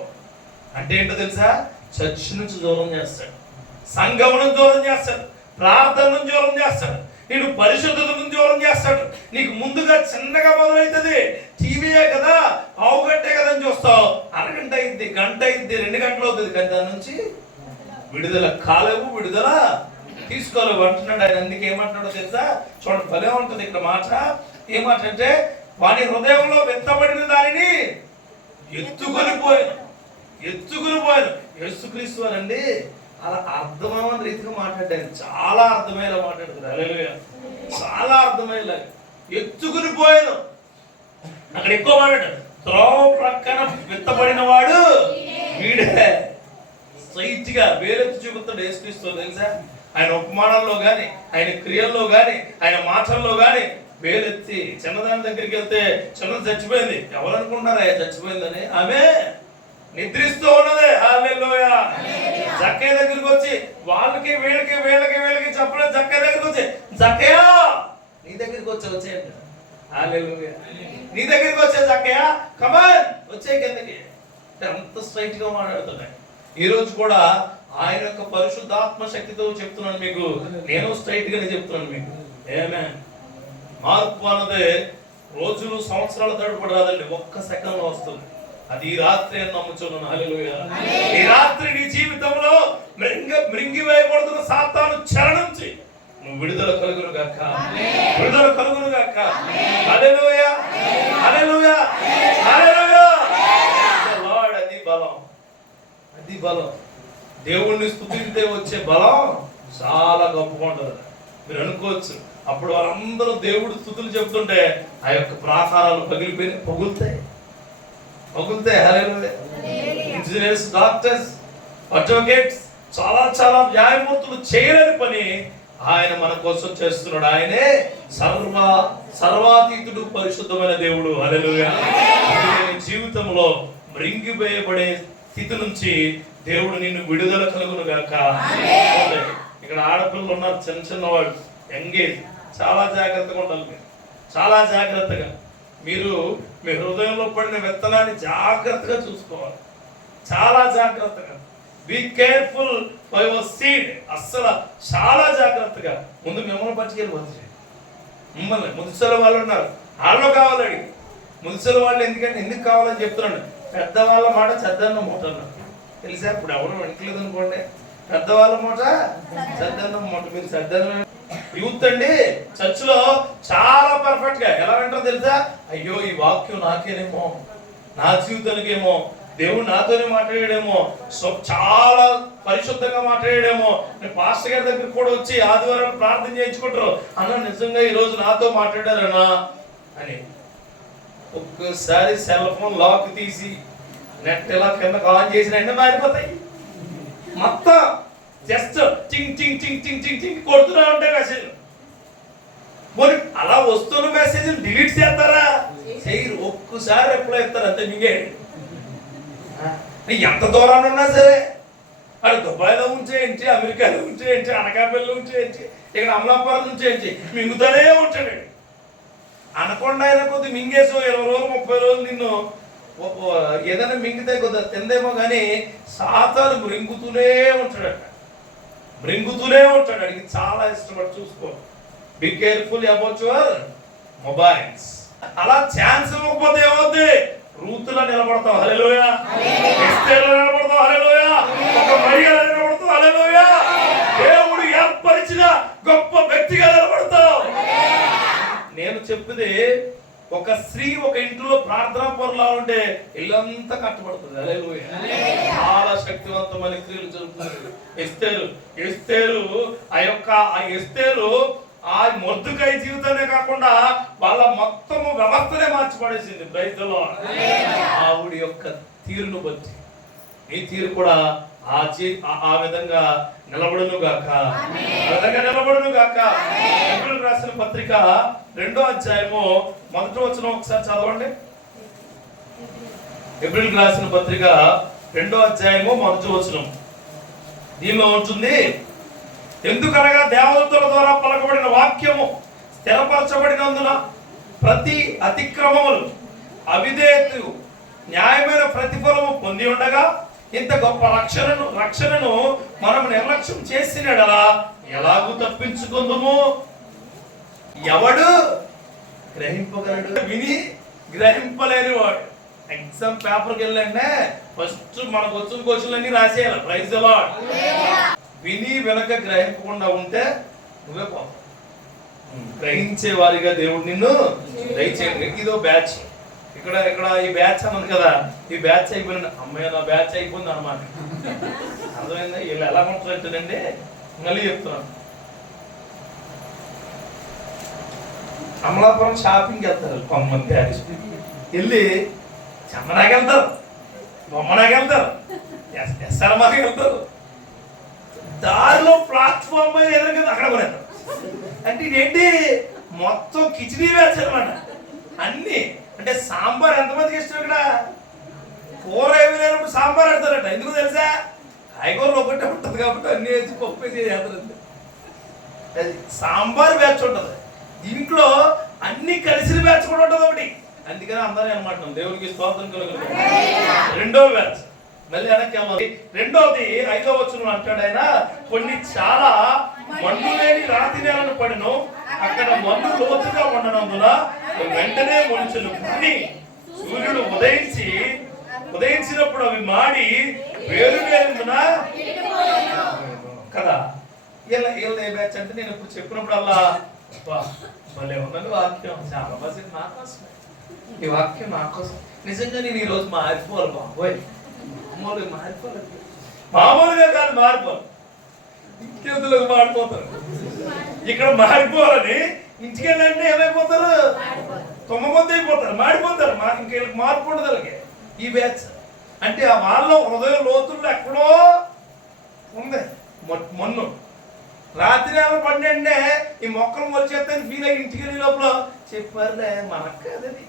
అంటే ఏంటో తెలుసా? చర్చి నుంచి దూరం చేస్తాడు, సంఘం నుంచి దూరం చేస్తాడు, ప్రార్థన నుంచి దూరం చేస్తాడు, నేను పరిశుద్ధత నుంచి దూరం చేస్తాడు. నీకు ముందుగా చిన్నగా మొదలవుతుంది. టీవీయే కదా, పావు గంటే కదా అని చూస్తావు, అరగంట అయింది, గంట అయింది, 2 గంటలు అవుతుంది, కానీ దాని నుంచి విడుదల కాలేవు, విడుదల తీసుకోలేవు అంటున్నాడు ఆయన. అందుకే ఏమంటున్నాడో తెలుసా? చూడండి, భలే ఉంటుంది ఇక్కడ మాట. ఏమాట అంటే, వాని హృదయంలో వెత్తబడిన దానిని ఎత్తుకొని పోయాను. యేసుక్రీస్తు వారండి అలా అర్థమైన రీతిగా మాట్లాడారు. చాలా అర్థమయ్యేలా మాట్లాడుతారు. హల్లెలూయా, చాలా అర్థమయ్యేలా. ఎత్తుకుని పోయాను, అక్కడ ఎక్కువ మాట్లాడారు. త్రోవ ప్రక్కన విత్తబడిన వాడు వీడే. స్ట్రైట్ గా వేలెత్తి చూపుతాడు యేసుక్రీస్తు. తెలుసా, ఆయన ఉపమానంలో గాని, ఆయన క్రియల్లో గాని, ఆయన మాటల్లో గాని వేలెత్తి. చిన్నదాని దగ్గరికి వెళ్తే చిన్నది చచ్చిపోయింది, ఎవరు అనుకుంటున్నారా చచ్చిపోయిందని? ఆమె నిద్రిస్తూ ఉన్నదే. హల్లెలూయా. జక్కయ్య దగ్గరికి వచ్చి వాళ్ళకి వీళ్ళకి చెప్పలేదు. జక్కయ్య దగ్గరికి వచ్చి, జక్కయ్య నీ దగ్గరికి వచ్చేయండి. హల్లెలూయా. నీ దగ్గరికి వచ్చే జక్కయ్య, కమాన్ వచ్చే కిందకి. అంత స్ట్రైట్ గా మాట్లాడుతున్నాయి. ఈ రోజు కూడా ఆయన యొక్క పరిశుద్ధాత్మ శక్తితో చెప్తున్నాను మీకు. నేను స్ట్రైట్ గానే చెప్తున్నాను మీకు. ఆమేన్. మార్పు అన్నదే రోజులు సంవత్సరాల తడబడి రాదండి, ఒక్క సెకండ్ లో వస్తుంది. అది ఈ రాత్రి అని నమ్ముచున్నాను. హల్లెలూయా. ఈ రాత్రి నీ జీవితంలో మృంగివేయబడుతున్న సాతాను చెర నుంచి నువ్వు విడుదల కలుగును గాక, విడుదల కలుగును గాక. హల్లెలూయా, హల్లెలూయా, హల్లెలూయా. లార్డ్, అది బలం, అది బలం. దేవుణ్ణి స్తుతించే వచ్చే బలం చాలా గొప్పగా ఉంటుంది. మీరు అనుకోవచ్చు, అప్పుడు వాళ్ళందరూ దేవుడు స్తుతులు చెప్తుంటే ఆ యొక్క ప్రాకారాలు పగులుతాయి. హల్లెలూయా. ఇంజనీర్స్, డాక్టర్స్, అడ్వకేట్స్, చాలా న్యాయమూర్తులు చేయలేని పని ఆయన మన కోసం చేస్తున్నాడు. ఆయనే సర్వాతీతుడు, పరిశుద్ధమైన దేవుడు. హల్లెలూయా. జీవితంలో మృంగివేయబడే స్థితి నుంచి దేవుడు నిన్ను విడుదల కలుగును గాక. ఇక్కడ ఆడపిల్లలు ఉన్నారు, చిన్న వాళ్ళు, ఎంగేజ్. చాలా జాగ్రత్తగా ఉండాలి మీరు, చాలా జాగ్రత్తగా. మీరు మీ హృదయంలో పడిన విత్తనాన్ని జాగ్రత్తగా చూసుకోవాలి, చాలా జాగ్రత్తగా. Be careful for your seed. అస్సలు చాలా జాగ్రత్తగా. ముందు మిమ్మల్ని పట్టుకెళ్ళి మిమ్మల్ని ముదుసల వాళ్ళు ఉన్నారు, వాళ్ళు కావాలని. ముదుసల వాళ్ళు ఎందుకు కావాలని చెప్తున్నాను. పెద్దవాళ్ళ మాట చెద్దన్న మూట అన్నారు. తెలిసా? ఇప్పుడు ఎవరు వెనకలేదు అనుకోండి, పెద్దవాళ్ళ మూట చెద్దన్న మూట. మీరు చెద్దన్న యూత్ అండి, చర్చ్ లో చాలా పర్ఫెక్ట్ గా ఎలా వింటారో తెలుసా? అయ్యో, ఈ వాక్యం నాకేనేమో, నా జీవితానికేమో, దేవుడు నాతోనే మాట్లాడాడేమో, సో చాలా పరిశుద్ధంగా మాట్లాడాడేమో. పాస్టర్ గారి దగ్గర కూడా వచ్చి ఆదివారం ప్రార్థన చేయించుకుంటారు. అన్న నిజంగా ఈ రోజు నాతో మాట్లాడారనా అని. ఒక్కసారి సెల్ ఫోన్ లాక్ తీసి నెట్ ఇలా కిందకు ఆన్ చేసిన ఎన్న మారిపోతాయి. మొత్తం జస్ట్ చింగ్ చింగ్ చింగ్ చింగ్ చింగ్ చింగ్ కొడుతూనే ఉంటాయి మెసేజ్. మరి అలా వస్తున్న మెసేజ్ డిలీట్ చేస్తారా? చేయరు. ఒక్కసారి రిప్లై ఇస్తారు, అంతే. మింగే ఎంత దూరాన్ని ఉన్నా సరే, అది దుబాయ్లో ఉంచేయండి, అమెరికాలో ఉంచేయండి, అనకాపల్లిలో ఉంచేయండి, ఇక్కడ అమలాపురం ఉంచేయండి, మింగుతూనే ఉంటాడు. అనకుండా అయినా కొద్ది మింగేసో 20 రోజులు 30 రోజులు నిన్ను ఏదైనా మింగితే కొద్దిగా తిందేమో కానీ సాతాను మృంగుతూనే ఉంటాడట, మృంగుతూనే ఉంటాడు. అడిగి చాలా ఇష్టపడి చూసుకో. Be careful about your mobiles. అలా ఛాన్స్ ఇవ్వకపోతే ఏమవుద్ది? రూతులా నిలబడతావు. హల్లెలూయా. ఎస్తేర్లా నిలబడతావు. హల్లెలూయా. ఒక మరియలా నిలబడతావు. హల్లెలూయా. దేవుడు ఏర్పరిచిన గొప్ప వ్యక్తిగా నిలబడతావు. నేను చెప్పింది, ఒక స్త్రీ ఒక ఇంట్లో ప్రార్థనా పరులా ఉంటే ఇల్లంతా కట్టబడుతుంది. హల్లెలూయా. చాలా శక్తివంతమైన క్రియలు జరుగుతుంది. ఎస్తేరు ఆ మొర్దుకై జీవితాన్ని కాకుండా వాళ్ళ మొత్తము వ్యవస్థనే మార్చిపడేసింది. Praise the lord. ఆవిడ యొక్క తీరును బట్టి నీ తీరు కూడా ఆ విధంగా నిలబడును గాక, నిలబడును గాక. హెబ్రీయులకు రాసిన పత్రిక 2వ అధ్యాయము 1వ వచనం ఒకసారి చదవండి. హెబ్రీయులకు రాసిన పత్రిక 2వ అధ్యాయము 1వ వచనం. దీనిలో ఉంటుంది, ఎందుకనగా దేవదూతల ద్వారా పలకబడిన వాక్యము స్థిరపరచబడినందున ప్రతి అతిక్రమములు అవిధేయతకు న్యాయమైన ప్రతిఫలము పొంది ఉండగా ఇంత గొప్ప రక్షణను మనం నిర్లక్ష్యం చేసినాడలా ఎలాగూ తప్పించుకుందాము? ఎవడు గ్రహింపగలడు? విని గ్రహింపలేని వాడు. ఎగ్జామ్ పేపర్కి వెళ్ళంటే ఫస్ట్ మనకు వచ్చిన క్వశ్చన్లన్నీ రాసేయాలి. Praise the Lord. విని వెనక గ్రహింపకుండా ఉంటే నువ్వే పోతావు. గ్రహించే వారిగా దేవుడు నిన్ను దయచేయండి. ఇదో బ్యాచ్, ఇక్కడ ఈ బ్యాచ్ అన్నది కదా, ఈ బ్యాచ్ అయిపోయింది. అమ్మాయి నా బ్యాచ్ అయిపోయింది అనమాట. అర్థమైందా? వీళ్ళు ఎలా ఉంటారంటేనండి, మళ్ళీ చెప్తున్నాను. అమలాపురం షాపింగ్కి వెళ్తారు కొంతమంది. వెళ్ళి చెమ్మనాకి వెళ్తారు, బొమ్మనాకి వెళ్తారు, ఎస్ఆర్మాకి వెళ్తారు. దారిలో ప్లాట్ఫామ్ మీద ఎదురు కదా అక్కడ కూడా. అంటే ఇదేంటి మొత్తం కిచిడీ బ్యాచ్ అనమాట. అన్ని అంటే సాంబార్ ఎంతమందికి ఇష్టం? ఇక్కడ కూర ఏమి లేనప్పుడు సాంబార్ ఆడతారట. ఎందుకు తెలుసా? కాయగూరలు ఒకటే ఉంటుంది కాబట్టి అన్ని వేసి పప్పు వేసి చేస్తారు. అది సాంబార్ బ్యాచ్ ఉంటుంది. దీంట్లో అన్ని కలిసిన బ్యాచ్ కూడా ఉంటుంది ఒకటి. అందుకని అందరూ అనమాట దేవునికి స్తోత్రం కలుగుతుంది. రెండో బ్యాచ్ మళ్ళీ వెనక్కి వెళ్ళాలి. రెండోది 5వ వచనం అంటాడు ఆయన, కొన్ని చాలా మన్ను లేని రాతి నేలను పడిను, అక్కడ మన్ను లోతుగా ఉండనందున వెంటనే మొలుచును. కానీ సూర్యుడు ఉదయించినప్పుడు అవి మాడి వేరు వేరున కదా. వీళ్ళ ఏ బ్యాచ్ అంటే నేను ఇప్పుడు చెప్పినప్పుడల్లా మళ్ళీ ఉందని వాక్యం చాలా బాగా నా కోసం, ఈ వాక్యం నా కోసం. నిజంగా నేను ఈరోజు మారిపోవాలి బాబోయ్. మామూలుగా కాదు, మారిపోవాలి. ఇంకెందులోకి మారిపోతారు. ఇక్కడ మారిపోవాలని ఇంటికి వెళ్ళంటే ఏమైపోతారు? తొమ్మకొద్ది అయిపోతారు, మాడిపోతారు. ఇంకెళ్ళకి మార్పు ఉండదు అలాగే. ఈ బ్యాచ్ అంటే ఆ వాళ్ళ హృదయ లోతుల్లో ఎక్కడో ఉంది మొన్ను. రాత్రి ఏమో పండంటే ఈ మొక్కలు మొలిచేస్తాను ఫీల్ అయ్యి ఇంటికి వెళ్ళే లోపల చెప్పారులే మనకు కాదని,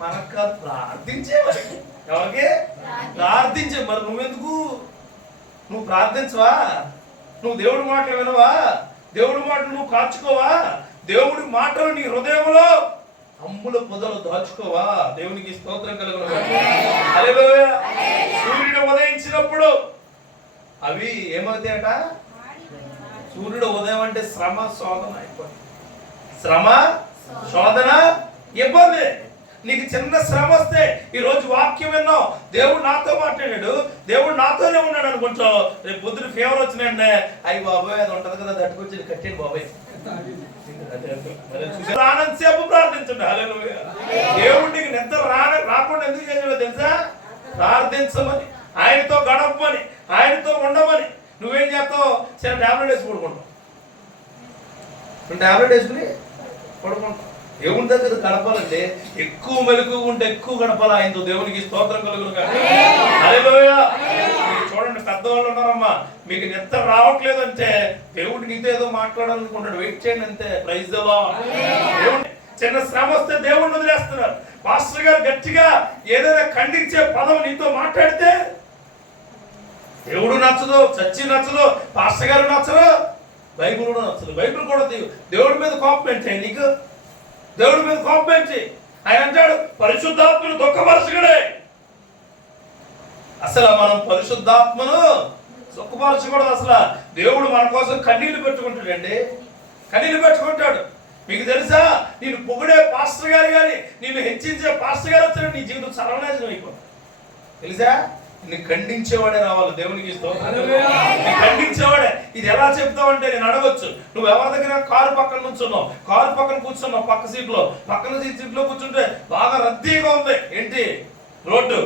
మనకు కాదు, ప్రార్థించేవారు. ఎవరికి ప్రార్థించే? మరి నువ్వెందుకు? నువ్వు ప్రార్థించవా? నువ్వు దేవుడి మాటలు వినవా? దేవుడి మాటలు నువ్వు కాచుకోవా? దేవుడి మాటలు నీ హృదయంలో అమ్ముల పొదలు దాచుకోవా? దేవునికి స్తోత్రం కలుగును. హల్లెలూయా. సూర్యుడు ఉదయించినప్పుడు అవి ఏమవుతాయట? సూర్యుడు ఉదయం అంటే శ్రమ శోధన అయిపోయింది. శ్రమ శోధన ఇబ్బంది. నీకు చిన్న శ్రమ వస్తే, ఈ రోజు వాక్యం విన్నావు, దేవుడు నాతో మాట్లాడాడు, దేవుడు నాతోనే ఉన్నాడు అనుకుంటావు. రేపు పొద్దున ఫీవర్ వచ్చినంటే అయ్యి బాబాయ్ అది ఉంటది కదా, దట్టుకొచ్చి కట్టేది బాబాయ్. రానంతసేపు ప్రార్థించండి. హల్లెలూయా. దేవుడు నీకు నిద్ర రాకుండా ఎందుకు చేసాడో తెలుసా? ప్రార్థించమని, ఆయనతో గడపమని, ఆయనతో ఉండమని. నువ్వేం చేస్తావు? చిన్న టాబ్లెట్ వేసి పడుకుంటావు. టాబ్లెట్ వేసుకుని పడుకుంటావు. దేవుని దగ్గర గడపాలంటే ఎక్కువ మెలకు ఉంటే ఎక్కువ గడపాలి ఆయనతో. దేవునికి స్తోత్రం కలుగును గాక. హల్లెలూయా. చూడండి, పెద్దవాళ్ళు ఉన్నారమ్మా, మీకు నిద్ర రావట్లేదు అంటే దేవుడు నీతో ఏదో మాట్లాడాలనుకుంటాడు. వెయిట్ చేయండి అంతే. Praise the Lord. దేవుడు చిన్న శ్రమ వస్తే దేవుడిని వదిలేస్తున్నారు. పాస్టర్ గారు గట్టిగా ఏదైనా ఖండించే పదం నీతో మాట్లాడితే దేవుడు నచ్చదు, చచ్చి నచ్చదు, పాస్టర్ గారు నచ్చరు, బైబిల్ కూడా నచ్చదు. బైబిల్ కూడా దేవుడి మీద కాంప్లైంట్ చేయండి. నీకు దేవుడి మీద కాంప్లైంట్ చేయి. ఆయన అంటాడు పరిశుద్ధాత్మను దుఃఖపరచగడే. అసలు మనం పరిశుద్ధాత్మను దుఃఖపరచకూడదు. అసలు దేవుడు మన కోసం కన్నీళ్లు పెట్టుకుంటాడండి, కన్నీళ్లు పెట్టుకుంటాడు. మీకు తెలుసా, నేను పొగిడే పాస్టర్ గారు కానీ, నిన్ను హెచ్చించే పాస్టర్ గారు వచ్చాడు, నీ జీవితం సర్వనాశనం అయిపోతుంది. తెలుసా? నిన్ను ఖండించేవాడే రావాలి. దేవునికి ఖండించేవాడే. ఇది ఎలా చెప్తావంటే నేను అడగొచ్చు, నువ్వు ఎవరి దగ్గర కారు పక్కన నుంచున్నావు, కారు పక్కన కూర్చున్నావు, పక్క సీట్లో, పక్కన సీట్లో కూర్చుంటే బాగా రద్దీగా ఉంది, ఏంటి రోడ్డు,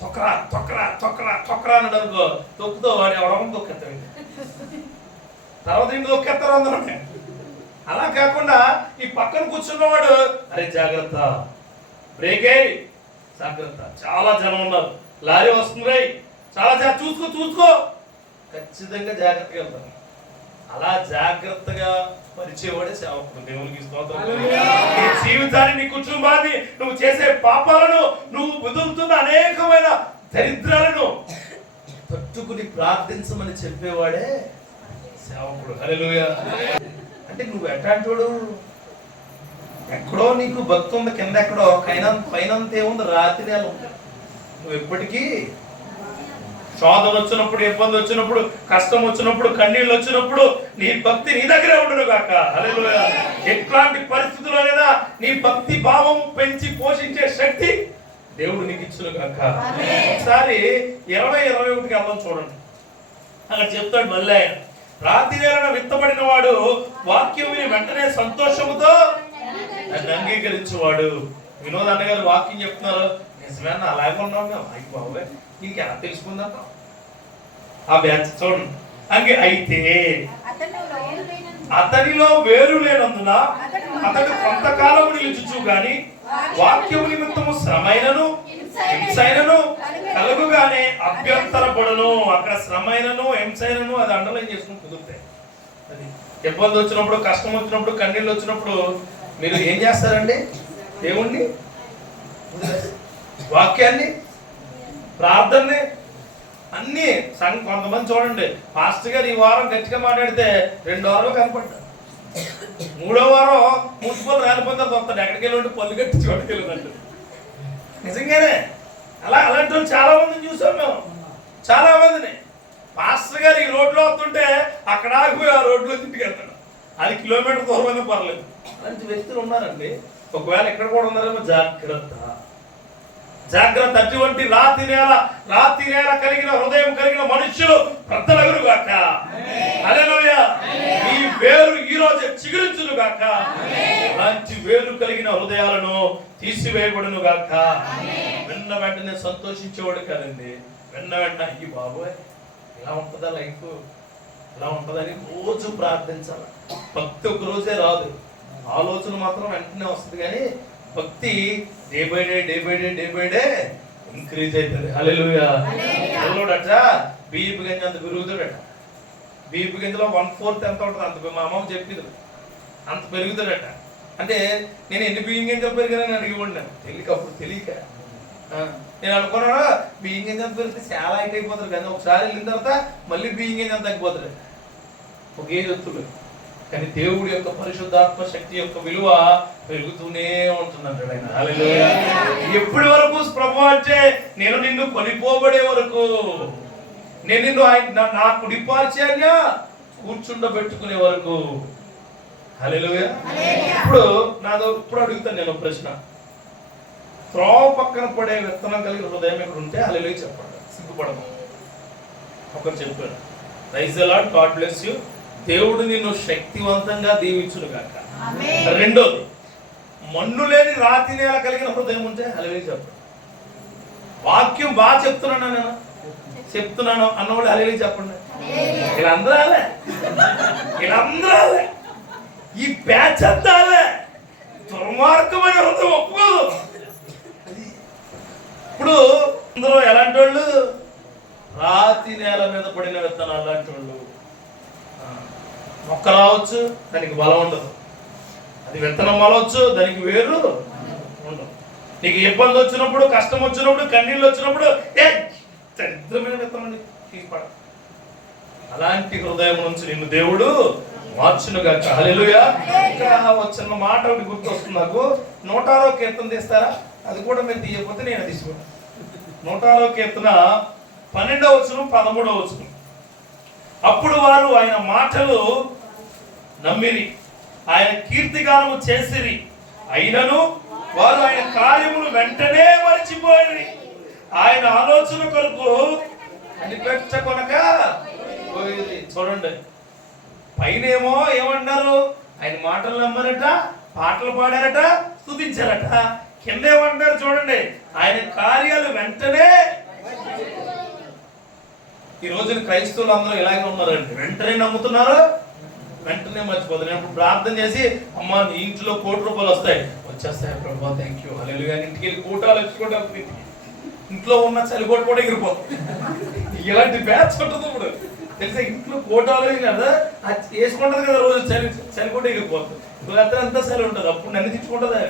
తొక్కరా తొక్కరా తొక్కరా తొక్కరా అన్నాడు అనుకో, తొక్కుతావు, వాడు ఎవడమని తొక్కేస్తావు. తర్వాత ఇంక తొక్కేస్తారు అందరూ. అలా కాకుండా ఈ పక్కన కూర్చున్నవాడు అరే జాగ్రత్త, బ్రేకే జాగ్రత్త, చాలా జనం ఉన్నారు, లారీ వస్తుంది, చాలా చూసుకో, ఖచ్చితంగా జాగ్రత్తగా వెళ్తాను. అలా జాగ్రత్తగా పరిచేవాడే సేవకుడు. దేవునికి స్తోత్రం. నీ జీవితాన్ని, నీ కుటుంబాన్ని, నువ్వు చేసే పాపాలను, నువ్వు వదులుతున్న అనేకమైన దరిద్రాలను తట్టుకుని ప్రార్థించమని చెప్పేవాడే సేవకుడు. హల్లెలూయా. అంటే నువ్వు ఎట్లాంటోడు? ఎక్కడో నీకు భక్తి ఉంది, కింద ఎక్కడో పైనంత ఏముంది, రాతి నేల ఉంది. నువ్వు ఎప్పటికీ శోధన వచ్చినప్పుడు, ఇబ్బంది వచ్చినప్పుడు, కష్టం వచ్చినప్పుడు, కన్నీళ్ళు వచ్చినప్పుడు నీ భక్తి నీ దగ్గరే ఉండను గాక. హల్లెలూయా. ఎట్లాంటి పరిస్థితుల్లో నీ భక్తి భావం పెంచి పోషించే శక్తి దేవుడు నీకు ఇచ్చును గాక. ఒకసారి 20:21 వెళ్దాం చూడండి. అక్కడ చెప్తాడు మళ్ళీ ఆయన, రాతి నేలన విత్తబడిన వాడు వాక్యం విని వెంటనే సంతోషముతో నన్ను అంగీకరించేవాడు. వినోద్ అన్న గారు వాక్యం చెప్తున్నారు, నిజమేనా అలాగే ఉన్నాం మేము. అయ్యి బాబోయ్, నీకు ఎలా తెలుసుకుందంట ఆ బ్యాచ్ చూడండి. అంగే అయితే అతనిలో వేరు లేనందున అతడు కొంతకాలం నిలుచుచు గాని వాక్యము నిమిత్తము శ్రమైనను హింసైనను కలుగుగానే అభ్యంతరపడను. అక్కడ శ్రమైనను హింసైనను అది అండర్లైన్ చేసుకుని కుదురుతాయి. అది ఇబ్బంది వచ్చినప్పుడు, కష్టం వచ్చినప్పుడు, కన్నీళ్ళు వచ్చినప్పుడు మీరు ఏం చేస్తారండి? దేవుణ్ణి, వాక్యాన్ని, ప్రార్థనని అన్ని కొంతమంది చూడండి, పాస్టర్ గారు ఈ వారం గట్టిగా మాట్లాడితే 2 వారాలు కనపడ్డారు, 3వ వారం మున్సిపల్ రాలిపోతే వస్తాడు, ఎక్కడికి వెళ్ళి ఉంటే పళ్ళు కట్టి చూడగలిగినట్టు. నిజంగానే అలాంటి వాళ్ళు చాలా మందిని చూసాం మేము, చాలా మందిని. పాస్టర్ గారు ఈ రోడ్లో వస్తుంటే అక్కడ ఆగిపోయి ఆ రోడ్లో తింటికి వెళ్తాడు, అది కిలోమీటర్ దూరమైనా పర్లేదు. అలాంటి వ్యక్తులు ఉన్నారండి. ఒకవేళ ఇక్కడ కూడా ఉన్నారేమో, జాగ్రత్త జాగ్రత్త. అటువంటి రాతి నేల కలిగిన హృదయం కలిగిన మనుష్యులు ప్రజలగురు గాక. హల్లెలూయా. ఈ వేరు ఈ రోజు చిగురించును గాక. అలాంటి వేరు కలిగిన హృదయాలను తీసివేయబడును గాక. విన్న వెంటనే సంతోషించేవాడు కదండి, విన్న వెంటనే ఈ బాబోయ్ ఇలా ఉంటుందా లైఫ్, ఇలా ఉంటుందని రోజు ప్రార్థించాలి. భక్తి ఒక రోజే రాదు, ఆలోచన మాత్రం వెంటనే వస్తుంది, కానీ భక్తి డే బై డే ఇంక్రీజ్ అవుతుంది. హల్లెలూయా. పిల్లోడట బియ్యపు గింజ అంత పెరుగుతాడట. బియ్యపు గింజలో 1/4 ఎంత ఉంటుంది అంత, మా అమ్మ చెప్పింది, అంత పెరుగుతాడట. అంటే నేను ఎన్ని బియ్యం గింజలు పెరిగానని అడిగి ఉన్నాను, అప్పుడు తెలియక నేను అనుకున్నాను బియ్యం గింజ అంత పెరిగితే చాలా హైట్ అయిపోతారు, కానీ ఒకసారి వెళ్ళిన తర్వాత మళ్ళీ బియ్యం గింజ అంత తగ్గిపోతాడు, ఒక ఏజ్ వస్తుంది. కానీ దేవుడి యొక్క పరిశుద్ధాత్మ శక్తి యొక్క విలువ పెరుగుతూనే ఉంటుందంటాడు ఆయన. హల్లెలూయా. ఎప్పటి వరకు ప్రభు అంటే నేను నిన్ను కొనిపోబడే వరకు, నేను నిన్ను నా కుడిపార్శ్యాన్ని కూర్చుండబెట్టుకునే వరకు. హల్లెలూయా. ఇప్పుడు అడుగుతాను నేను ప్రశ్న, త్రోవ పక్కన పడే విత్తనం కలిగిన హృదయం ఇక్కడ ఉంటే హల్లెలూయా చెప్పండి, సిగ్గుపడము. ఒకరు చెప్పాడు, praise the Lord, God bless you, దేవుడు నిన్ను శక్తివంతంగా దీవించును గాక. రెండోది, మన్ను లేని రాతి నేల కలిగిన హృదయం ఉంటే హల్లెలూయా చెప్పండి. వాక్యం బాగా చెప్తున్నాను అన్నవాళ్ళు హల్లెలూయా చెప్పండి. వీళ్ళందరూ ఈ బ్యాచ్ అంతా దుర్మార్గమైన హృదయం ఒప్పుకోదు. ఇప్పుడు అందరూ ఎలాంటి వాళ్ళు? రాతి నేల మీద పడిన విత్తనాలు లాంటి వాళ్ళు. మొక్క రావచ్చు, దానికి బలం ఉండదు. అది విత్తనం మొలవచ్చు, దానికి వేరు ఉండదు. నీకు ఇబ్బంది వచ్చినప్పుడు, కష్టం వచ్చినప్పుడు, కన్నీళ్ళు వచ్చినప్పుడు దరిద్రమైన విత్తనం తీసిపడ. అలాంటి హృదయం నుంచి నిన్ను దేవుడు మార్చునుగాక. హల్లెలూయా. ఇంకా చిన్న మాట ఒకటి గుర్తొస్తుంది నాకు. 106వ కీర్తన తీస్తారా? అది కూడా మీరు తీయకపోతే నేను తీసుకుంటాను. 106వ కీర్తన 12వ వచనం 13వ వచనం. అప్పుడు వారు ఆయన మాటలు నమ్మిరి, ఆయన కీర్తిగానము చేసిరి, అయినను వారు ఆయన కార్యములు వెంటనే మరిచిపోయిరి. ఆయన ఆలోచన కొరకు కనిపెట్టకొనక పోయింది. చూడండి, పైనేమో ఏమన్నారు? ఆయన మాటలు నమ్మారట, పాటలు పాడారట, స్తుతించారట. కింద ఏమంటారు చూడండి, ఆయన కార్యాలు వెంటనే. ఈ రోజున క్రైస్తవులు అందరూ ఇలాగే ఉన్నారండి, వెంటనే నమ్ముతున్నారు, వెంటనే మర్చిపోతారు. నేను ఇప్పుడు ప్రార్థన చేసి, అమ్మా నీ ఇంట్లో ₹1,00,00,000 వస్తాయి, వచ్చేస్తాయి ప్రభా థ్యాంక్ యూ హల్లెలూయా. ఇంటికి వెళ్ళి కోటాలు వచ్చుకోవడానికి ఇంట్లో ఉన్న చలికోట కూడా ఎగిరిపోతుంది. ఇలాంటి బ్యాచ్ ఉంటుంది ఇప్పుడు తెలుసా. ఇంట్లో కోటాలు కదా అది వేసుకుంటది కదా, రోజు చలికోట ఎగిరిపోతుంది. రాత్రి అంతా చలి ఉంటుంది, అప్పుడు నన్ను తెచ్చుకుంటుంది.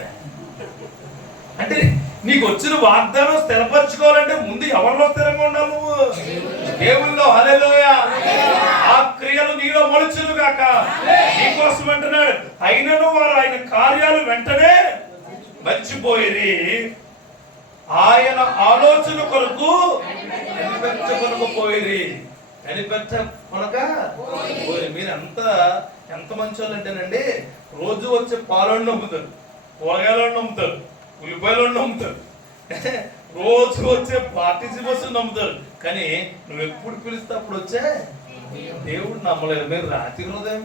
అంటే నీకు వచ్చిన వాగ్దానం స్థిరపరచుకోవాలంటే ముందు ఎవరిలో స్థిరంగా ఉండాలి? నువ్వు దేవుల్లో. హల్లెలూయా. ఆ క్రియలు నీలో మొలుచును గాక. నీకోసం అంటున్నాడు, అయినను వారు ఆయన కార్యాలు వెంటనే మర్చిపోయిరి. ఆయన ఆలోచన కొరకు కనిపెట్టకొనకపోయిరి. కనిపెట్టకొనకపోయిరి. మీరు ఎంత మంచి వాళ్ళు అంటేనండి, రోజు వచ్చే పాలను నమ్ముతారు, కూరగాయలను నమ్ముతారు, ఉల్లిపాయలను నమ్ముతారు, రోజు వచ్చే పార్టిసిపేట్స్ నమ్ముతారు. కానీ నువ్వు ఎప్పుడు పిలిస్తే అప్పుడు వచ్చే దేవుడు నమ్మలేదు. మీరు రాత్రి హృదయం,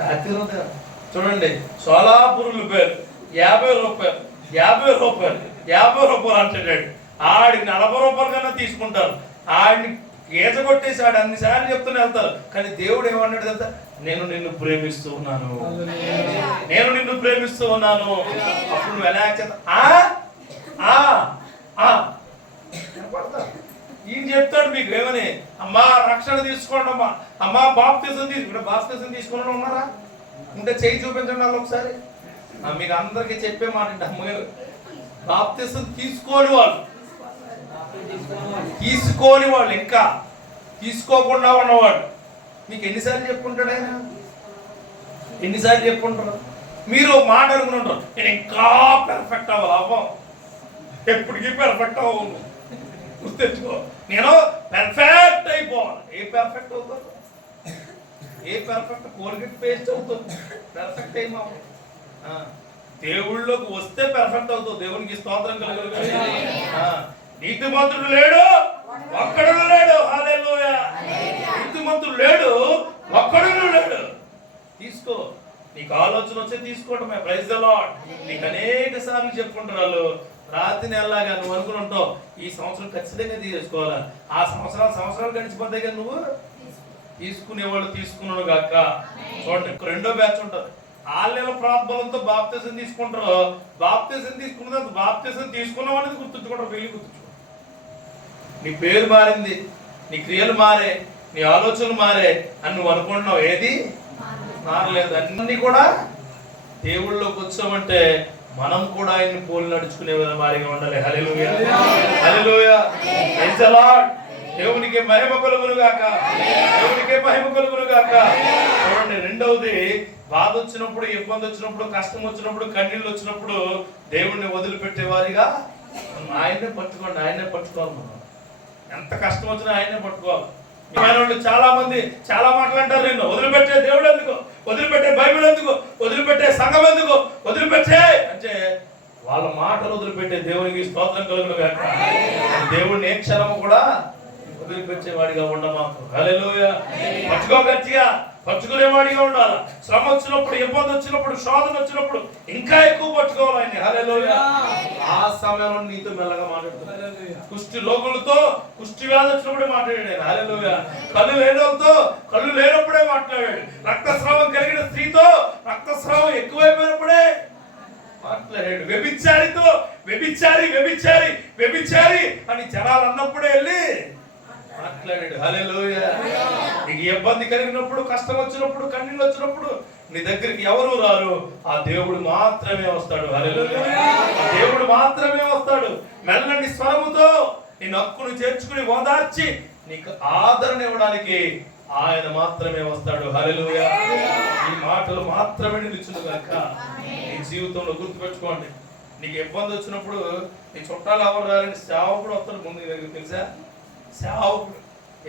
రాత్రి హృదయం చూడండి. సోలాపూర్ ఉల్లిపాయలు 50 రూపాయలు, 50 రూపాయలు, 50 రూపాయలు అంటాడు. ఆడికి 40 రూపాయల కన్నా తీసుకుంటారు. ఆడిని గీత కొట్టేసి ఆడు అన్నిసార్లు చెప్తూనే వెళ్తారు. కానీ దేవుడు ఏమన్నాడు తెలుసా? నేను నిన్ను ప్రేమిస్తూ ఉన్నాను, నేను నిన్ను ప్రేమిస్తూ ఉన్నాను. అప్పుడు నువ్వు ఎలా చేస్తా? ఈయన చెప్తాడు మీకు ఏమని, అమ్మా రక్షణ తీసుకోండి, అమ్మా బాప్తిజం తీసుకుని ఉన్నారా? ఉంటే చేయి చూపించండి వాళ్ళు ఒకసారి. మీకు అందరికీ చెప్పే మాట అండి, అమ్మగారు బాప్తిజం తీసుకోని వాళ్ళు ఇంకా తీసుకోకుండా ఉన్నవాడు మీకు ఎన్నిసార్లు చెప్పుకుంటాడు ఆయన? ఎన్నిసార్లు చెప్పుకుంటారు? మీరు మాట అనుకుంటారు, నేను ఇంకా పెర్ఫెక్ట్ అవ్వాలి. అవ్వం, ఎప్పటికీ పెర్ఫెక్ట్ అవ్వను. గుర్తెచ్చుకో, నేను పెర్ఫెక్ట్ అయిపోవాలి. ఏ పెర్ఫెక్ట్ అవుతుంది? ఏ పెర్ఫెక్ట్? కోల్గేట్ పేస్ట్ అవుతుంది, పెర్ఫెక్ట్ అయిపో. దేవుళ్ళలోకి వస్తే పెర్ఫెక్ట్ అవుతుంది. దేవునికి స్తోత్రం కలుగును. నీతిమంతుడు లేడు, ఒక్కడు లేడు. హల్లెలూయా. నీతిమంతుడు లేడు, ఒక్కడు లేడు. తీసుకో, నీకు ఆలోచన వచ్చే తీసుకోవటమే. Praise the lord. నీకు అనేక సార్లు చెప్పుకుంటారు వాళ్ళు, రాత్రి నెలలాగా నువ్వు అనుకుంటావు ఈ సంవత్సరం ఖచ్చితంగా తీసుకోవాలా. ఆ సంవత్సరాలు గడిచిపోతాయి కానీ నువ్వు తీసుకునేవాళ్ళు తీసుకున్నాడు కాక. చూడండి, రెండో బ్యాచ్ ఉంటుంది. ఆళ్ళ ప్రార్థనలతో బాప్తిజం తీసుకుంటారు. బాప్తిజం తీసుకున్న తర్వాత బాప్తిజం తీసుకున్న వాళ్ళని గుర్తుంచుకుంటారు, వెళ్ళి గుర్తుంచుకుంటారు. నీ పేరు మారింది, నీ క్రియలు మారే, నీ ఆలోచనలు మారే అని నువ్వు అనుకుంటున్నావు. ఏది మారలేదు. అన్ని కూడా దేవుళ్ళలోకి వచ్చామంటే మనం కూడా ఆయన్ని పోలి నడుచుకునే వారిగా ఉండాలి. హల్లెలూయా, హల్లెలూయా, ప్రైజ్ ది లార్డ్. దేవునికి మహిమ కలుగును గాక, దేవునికి మహిమ కలుగును గాక. చూడండి, రెండవది బాధ వచ్చినప్పుడు, ఇబ్బంది వచ్చినప్పుడు, కష్టం వచ్చినప్పుడు, కన్నీళ్ళు వచ్చినప్పుడు దేవుడిని వదిలిపెట్టే వారిగా ఆయన్నే పట్టుకోండి. ఆయన్నే పట్టుకోవాలి. మనం ఎంత కష్టం వచ్చినా ఆయన్నే పట్టుకోవాలి. చాలా మంది చాలా మాట్లాంటారు, నిన్ను వదిలిపెట్టే దేవుడు ఎందుకు, వదిలిపెట్టే బైబిల్ ఎందుకు, వదిలిపెట్టే సంఘం ఎందుకు, వదిలిపెట్టే అంటే వాళ్ళ మాటలు వదిలిపెట్టే దేవునికి స్తోత్రం కలుగును గాక. దేవుడిని ఏ క్షణము కూడా వదిలిపెట్టేవాడిగా ఉండమాకు. హల్లెలూయా. పట్టుకో, గట్టిగా పట్టుకునేవాడిగా ఉండాలి. శ్రమ వచ్చినప్పుడు, ఇబ్బంది వచ్చినప్పుడు, శోధన వచ్చినప్పుడు ఇంకా ఎక్కువ పట్టుకోవాలి ఆయన్ని. హల్లెలూయా. ఆ సమయంలో నీతో మెల్లగా మాట్లాడుతున్నాడు. కుష్టి రోగులతో కుష్టి వ్యాధి వచ్చినప్పుడే మాట్లాడాడు. హల్లెలూయా. కళ్ళు లేనోళ్ళతో కళ్ళు లేనప్పుడే మాట్లాడాడు. రక్తస్రావం కలిగిన స్త్రీతో రక్తస్రావం ఎక్కువైపోయినప్పుడే మాట్లాడాడు. వ్యభిచారితో వ్యభిచారి వ్యభిచారి వ్యభిచారి అని జనాలు అన్నప్పుడే వెళ్ళి మాట్లాడాడు. హల్లెలూయా. నీకు ఇబ్బంది కలిగినప్పుడు, కష్టం వచ్చినప్పుడు, కన్నీళ్ళు వచ్చినప్పుడు నీ దగ్గరికి ఎవరు రారు, ఆ దేవుడు మాత్రమే వస్తాడు. హల్లెలూయా. ఆ దేవుడు మాత్రమే వస్తాడు. మెల్లని స్వరముతో నీ నక్కును చేర్చుకుని ఓదార్చి నీకు ఆదరణ ఇవ్వడానికి ఆయన మాత్రమే వస్తాడు. హల్లెలూయా. ఈ మాటలు మాత్రమే నిలుచును గాక. నీ జీవితంలో గుర్తుపెట్టుకోండి. నీకు ఇబ్బంది వచ్చినప్పుడు నీ చుట్టాలు ఎవరు రారని సేవకుడు వస్తాడు ముందు దగ్గర. తెలుసా? సేవకుడు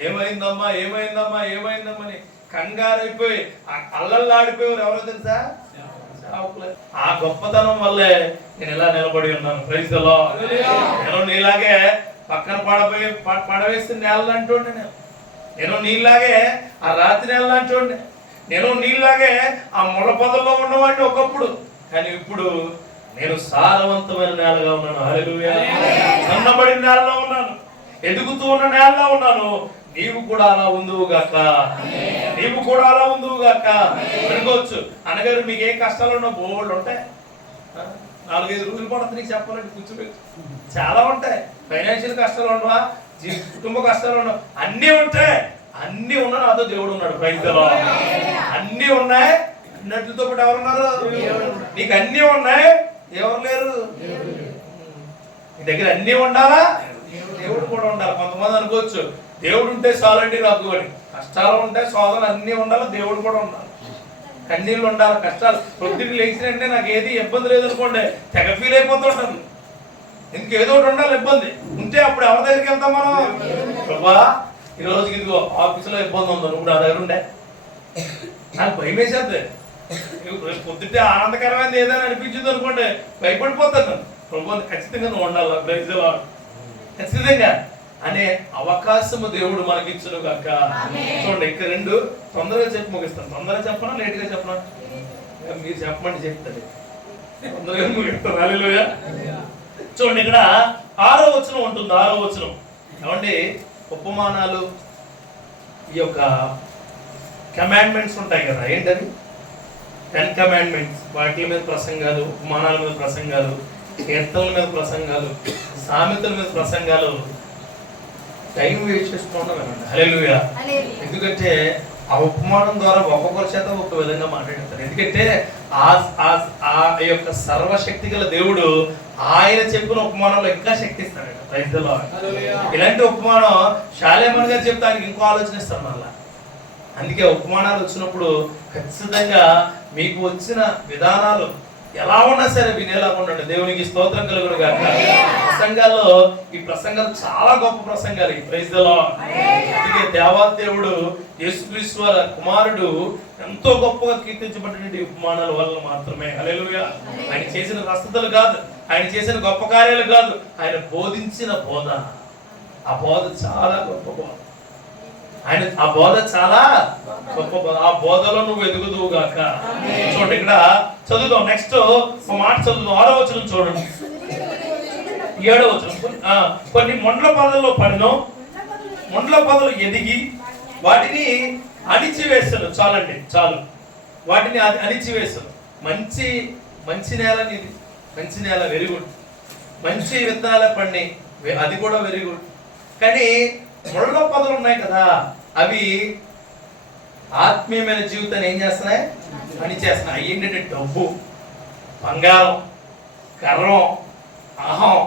ఏమైందమ్మా ఏమైందమ్మా ఏమైందమ్మని కంగారైపోయి అల్లల్లాడిపోయారు. ఎవరో తెలుసా? సేవకులే. ఆ గొప్పతనం వల్లే నేను ఇలా నిలబడి ఉన్నాను. Praise the Lord. నేను నీలాగే పక్కన పడవేస్తే నేల అంటోండి. నేను నీలాగే ఆ రాత్రి నేల అంటోండి. నేను నీలాగే ఆ ముళ్ళ పొదల్లో ఉన్నవాడిని ఒకప్పుడు. కానీ ఇప్పుడు నేను సారవంతమైన నేలగా ఉన్నాను. హల్లెలూయా. సన్నబడిన నేలలో ఉన్నాను, ఎదుగుతూ ఉన్న నేలలో ఉన్నాను. నీవు కూడా అలా ఉందువుగాక, నీవు కూడా అలా ఉందువుగాక. అనుకోవచ్చు, అనగారు మీకు ఏ కష్టాలు ఉన్నా బోళ్ళు ఉంటాయి. 4-5 రోజులు పడుతుంది నీకు చెప్పాలంటే కూర్చోబెట్టి. చాలా ఉంటాయి. ఫైనాన్షియల్ కష్టాలు ఉండవా, కుటుంబ కష్టాలు ఉండవు, అన్నీ ఉంటాయి. అన్నీ ఉన్నా నాతో దేవుడు ఉన్నాడు. Praise the Lord. అన్నీ ఉన్నాయి. అన్నట్లతో పాటు ఎవరున్నారు? నీకు అన్నీ ఉన్నాయి, ఎవరు లేరు. నీ దగ్గర అన్నీ ఉండాలా, దేవుడు కూడా ఉండాలి. కొంతమంది అనుకోవచ్చు, దేవుడు ఉంటే చాలండి నాకు అని. కష్టాలు ఉంటాయి, శోధనలు అన్నీ ఉండాలి, దేవుడు కూడా ఉండాలి. కన్నీళ్ళు ఉండాలి, కష్టాలు. పొద్దున్న లేచినంటే నాకు ఏది ఇబ్బంది లేదు అనుకోండి, తెగ ఫీల్ అయిపోతుంటాను. ఎందుకు ఏదో ఒకటి ఉండాలి, ఇబ్బంది ఉంటే అప్పుడు ఎవరి దగ్గరికి వెళ్తాం మనం? ప్రభా ఈ రోజుకి ఇదిగో ఆఫీసులో ఇబ్బంది ఉందో, నువ్వు నా దగ్గర ఉండే, నాకు భయం వేసేద్ది. పొద్దుటే ఆనందకరమైనది ఏదైనా అనిపించింది అనుకోండి, భయపడిపోతాను. ప్రభు ఖచ్చితంగా నువ్వు ఉండాలి, ప్రైజ్ లార్డ్, ఖచ్చితంగా అనే అవకాశము దేవుడు మనకిచ్చును గాక. చూడండి ఇక్కడ రెండు తొందరగా చెప్పి ముగిస్తాను. తొందరగా చెప్పనా లేట్గా చెప్పనా? మీరు చెప్పమంటే చెప్తారు, తొందరగా ముగిస్తాను. హల్లెలూయా. చూడండి ఇక్కడ 6వ వచనం ఉంటుంది. 6వ వచనం ఏమండి, ఉపమానాలు, ఈ యొక్క కమాండ్మెంట్స్ ఉంటాయి కదా, ఏంటది? 10 కమాండ్మెంట్స్. వాటి మీద ప్రసంగాలు, ఉపమానాల మీద ప్రసంగాలు, కీర్తనల మీద ప్రసంగాలు, సామెతల మీద ప్రసంగాలు. టైం వేస్ట్ చేసుకోవడం వినండి. హల్లెలూయా. ఎందుకంటే ఆ ఉపమానం ద్వారా ఒక్కొక్కరి చేత ఒక విధంగా మాట్లాడతారు. ఎందుకంటే ఆ యొక్క సర్వశక్తి గల దేవుడు ఆయన చెప్పిన ఉపమానంలో ఇంకా శక్తి ఇస్తాడు. Praise the Lord. ఇలాంటి ఉపమానం శాలేమన్ గారు చెప్తే ఆయనకి ఇంకో ఆలోచన ఇస్తారు మళ్ళా. అందుకే ఉపమానాలు వచ్చినప్పుడు ఖచ్చితంగా మీకు వచ్చిన విధానాలు ఎలా ఉన్నా సరే వినేలాగా ఉండండి. దేవునికి స్తోత్రం కలుగును గాక. ప్రసంగాల్లో ఈ ప్రసంగాలు చాలా గొప్ప ప్రసంగాలు. Praise the Lord. అందుకే దేవాదేవుడు యేసుక్రీస్తు వారి కుమారుడు ఎంతో గొప్పగా కీర్తించబడిన ఉపమానాల వల్ల మాత్రమే. హల్లెలూయా. ఆయన చేసిన ప్రస్తుతలు కాదు, ఆయన చేసిన గొప్ప కార్యాలు కాదు, ఆయన బోధించిన బోధ, ఆ బోధ చాలా గొప్ప బోధ. ఆయన ఆ బోధ చాలా గొప్ప బోధ. ఆ బోధలో నువ్వు ఎదుగుదువు గాక. చూడండి ఇక్కడ చదువుదాం. నెక్స్ట్ ఒక మాట చదువుదాం. 6వ వచనం చూడండి. 7వ వచనం. కొన్ని మొండ్ల పొదల్లో పడినో, మొండ్ల పొదలు ఎదిగి వాటిని అణిచివేస్తాను. చాలండి, చాలు. వాటిని అణిచివేస్తాను. మంచి నేల ఇది, మంచి నేల, వెరీ గుడ్. మంచి విత్తనాల పండి, అది కూడా వెరీ గుడ్. కానీ ముళ్ళ పొదలు ఉన్నాయి కదా, అవి ఆత్మీయమైన జీవితాన్ని ఏం చేస్తున్నాయి? అణిచేస్తున్నాయి. ఏంటంటే డబ్బు, బంగారం, గర్వం, అహం.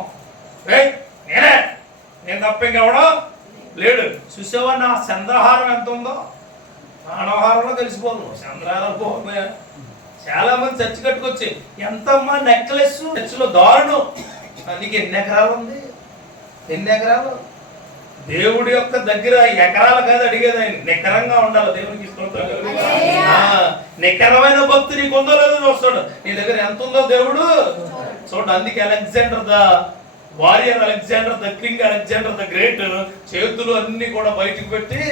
నేను తప్ప ఇంకెవడో లేడు. చూసేవా నా చంద్రహారం ఎంత ఉందో? మానవహారంలో కలిసిపోను. చంద్రహారం పోతున్నాయా? చాలా మంది చర్చి కట్టుకొచ్చి ఎంతమ్మా నెక్లెస్, చర్చిలో దారుణం. నీకు ఎన్ని ఎకరాలు ఉంది? ఎన్ని ఎకరాలు? దేవుడి యొక్క దగ్గర ఎకరాలు కాదు అడిగేది, ఆయన నికరంగా ఉండాలి. దేవునికి స్తోత్రం కలుగును. నికరమైన భక్తి నీకు ఉందో లేదో చూస్తాడు. నీ దగ్గర ఎంత ఉందో దేవుడు చూడు. అందుకే Alexander the warrior, Alexander the king, Alexander the Great చేతులు అన్ని కూడా బయటకు పెట్టి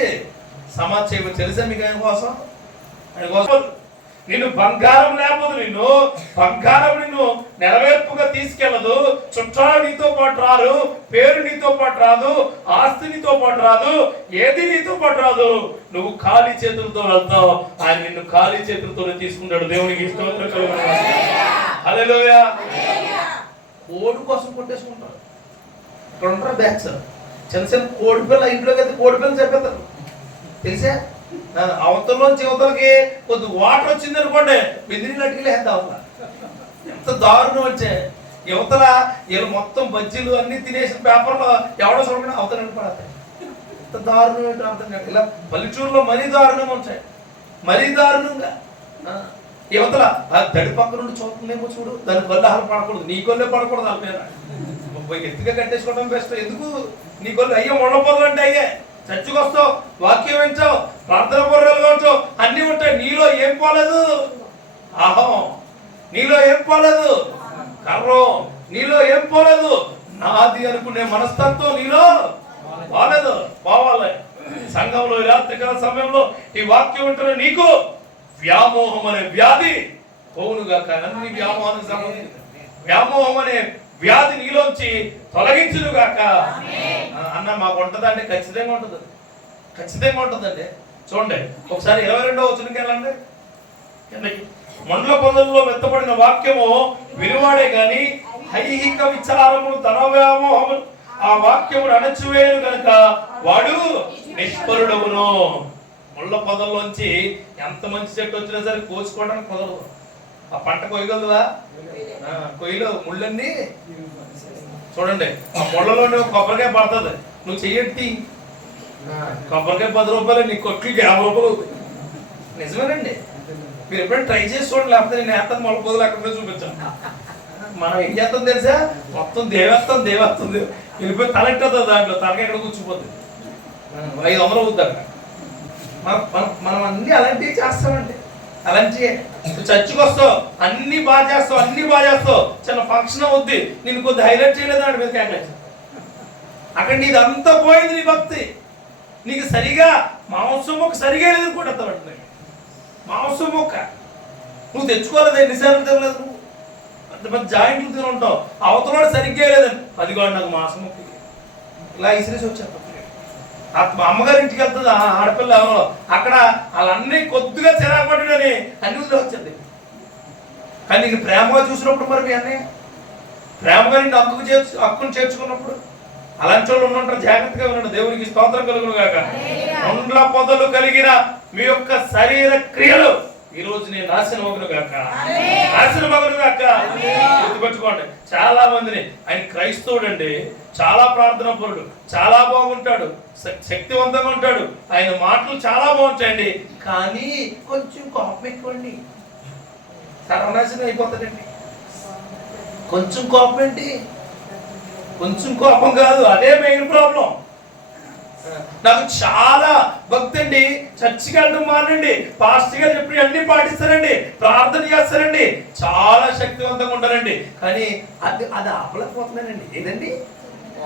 సమాధి చేయమని. తెలుసా మీకు ఆయన కోసం? ఆయన కోసం నిన్ను బంగారం లేకపోతే నిన్ను బంగారం నిన్ను నెరవేర్పుగా తీసుకెళ్ళదు. చుట్టాలు నీతో పాటు రారు, పేరు నీతో పాటు రాదు, ఆస్తి నీతో పాటు రాదు, ఏది నీతో పాటు రాదు. నువ్వు ఖాళీ చేతులతో వెళ్తావు. ఆయన నిన్ను ఖాళీ చేతులతో తీసుకుంటాడు. దేవునికి స్తోత్రం కలుగును. హల్లెలూయా. కోడి కోసం కొట్టేసుకుంటారు. ఇక్కడ ఉంటారు బ్యాచ్ చిన్న చిన్న కోడి పిల్ల, ఇంట్లోకి అయితే కోడి పిల్లలు చెప్పేస్తారు. తెలిసా? అవతలలోంచి యువతలకి కొద్ది వాటర్ వచ్చింది అనుకోండి, బెదిరిని అటుకెళ్ళేద్దాం. ఎంత దారుణం వచ్చే యువతల వీళ్ళు మొత్తం బజ్జీలు అన్ని తినేసిన పేపర్లో ఎవడో చూడకుండా అవతల పడతాయి. ఎంత దారుణం ఏంటో అర్థం కాదు. ఇలా పల్లెటూరులో మరీ దారుణంగా ఉంటాయి, మరీ దారుణంగా. యువతల దడి పక్క నుండి చూస్తుందేమో చూడు, దాని కొల్లు ఆహారం పడకూడదు, నీ కొల్లే పడకూడదు. వాళ్ళ ఎత్తుగా కట్టేసుకోవడం బెస్ట్. ఎందుకు నీ కొల్లు? అయ్యో మొండపోదలు అంటే అయ్యే. చర్చికి వస్తావు, వాక్యం వింటావు, ప్రార్థన పూర్వలుగా ఉంటావు, అన్ని ఉంటాయి. నీలో ఏం పోలేదు? అహం. నీలో ఏం పోలేదు? గర్వం. నీలో ఏం పోలేదు? నాది అనుకునే మనస్తత్వం నీలో పోలేదు. పోవాలి. సంఘంలో ఈ రాత్రికాల సమయంలో ఈ వాక్యం వింటున్న నీకు వ్యామోహం అనే వ్యాధి పోవునుగా. అన్ని వ్యామోహానికి సంబంధించి వ్యామోహం అనే వ్యాధి నీలోంచి తొలగించునుగాక. అన్న మాకు ఉంటుందండి? ఖచ్చితంగా ఉంటుంది, ఖచ్చితంగా ఉంటుందండి. చూడండి ఒకసారి 22వ వచనంకి వెళ్ళండి. మండల పొదల్లో మెత్తబడిన వాక్యము వినివాడే గాని ఐహిక విచారములు, ధన వ్యామోహములు ఆ వాక్యమును అణచివేయను గనుక వాడు నిష్ఫలుడవును. ముళ్ళ పొదల్లోంచి ఎంత మంచి చెట్టు వచ్చినా సరే కోసుకోవడానికి కుదరదు. ఆ పంట కొయ్యగలదా? కొయ్యలో ముళ్ళన్నీ చూడండి. ఆ ముళ్ళలోనే కొబ్బరికాయ పడుతుంది, నువ్వు చెయ్యట్టి కొబ్బరికాయ 10 రూపాయలు, నీ కొట్లకి 50 రూపాయలు అవుతాయి. నిజమేనండి. మీరు ఎప్పుడైనా ట్రై చేసి చూడండి, లేకపోతే నేను వేస్తాను. ముళ్ళ పొదలు అక్కడ చూపించాను. మనం ఏం చేస్తాం తెలుసా, మొత్తం దేవేస్తాం వెళ్ళిపోయి తలెట్టదు, దాంట్లో తలకి ఎక్కడ కూర్చుపోతుంది, 500 అవుద్ది అక్కడ. మనం అన్ని అలాంటివి చేస్తామండి. అలాంటివే చర్చికి వస్తావు, అన్ని బాగా చేస్తావు, చిన్న ఫంక్షన్ అవుద్ది, నేను కొద్ది హైలైట్ చేయలేదు వాడి మీద కేకలేదు. అక్కడ నీది అంతా పోయింది, నీ భక్తి నీకు సరిగా మాంసం మొక్క సరిగా లేదు కూడా, మాంసం మొక్క నువ్వు తెచ్చుకోలేదు, ఎన్నిసార్లు తినలేదు నువ్వు, అంత పెద్ద జాయింట్లు తిని ఉంటావు, అవతల సరిగ్గా లేదని అది కూడా నాకు మాంసం మొక్క ఇలా ఇసిరేసి వచ్చాను. మా అమ్మగారి ఇంటికి వెళ్తుంది ఆడపిల్ల, అక్కడ వాళ్ళన్నీ కొద్దిగా చిరాపడినని అన్ని వదిలే వచ్చింది. కానీ నేను ప్రేమగా చూసినప్పుడు, మరి మీ అన్నయ్య ప్రేమగా నిన్ను హక్కును చేర్చుకున్నప్పుడు, అలాంటి వాళ్ళు ఉంటారు, జాగ్రత్తగా ఉన్నాడు. దేవునికి స్తోత్రం కలుగును గాక. ముండ్ల పొదలు కలిగిన మీ యొక్క శరీర క్రియలు ఈ రోజు నేను నాశనమగును గాక. గుర్తుపెట్టుకోండి, చాలా మందిని ఆయన క్రైస్తవుడు అండి, చాలా ప్రార్థన పరుడు, చాలా బాగుంటాడు, శక్తివంతంగా ఉంటాడు, ఆయన మాటలు చాలా బాగుంటాయండి, కానీ కొంచెం కోపం ఎక్కువండి, సర్వనాశనం అయిపోతాడండి. కొంచెం కోపం ఏంటి, కొంచెం కోపం కాదు, అదే మెయిన్ ప్రాబ్లం. నాకు చాలా భక్తి అండి, చర్చికి వెళ్ళడం మానండి, పాస్టర్ గారు చెప్పి అన్ని పాటిస్తారండి, ప్రార్థన చేస్తారండి, చాలా శక్తివంతంగా ఉంటారండి, కానీ అది ఆపలేకపోతున్నానండి. ఏదండి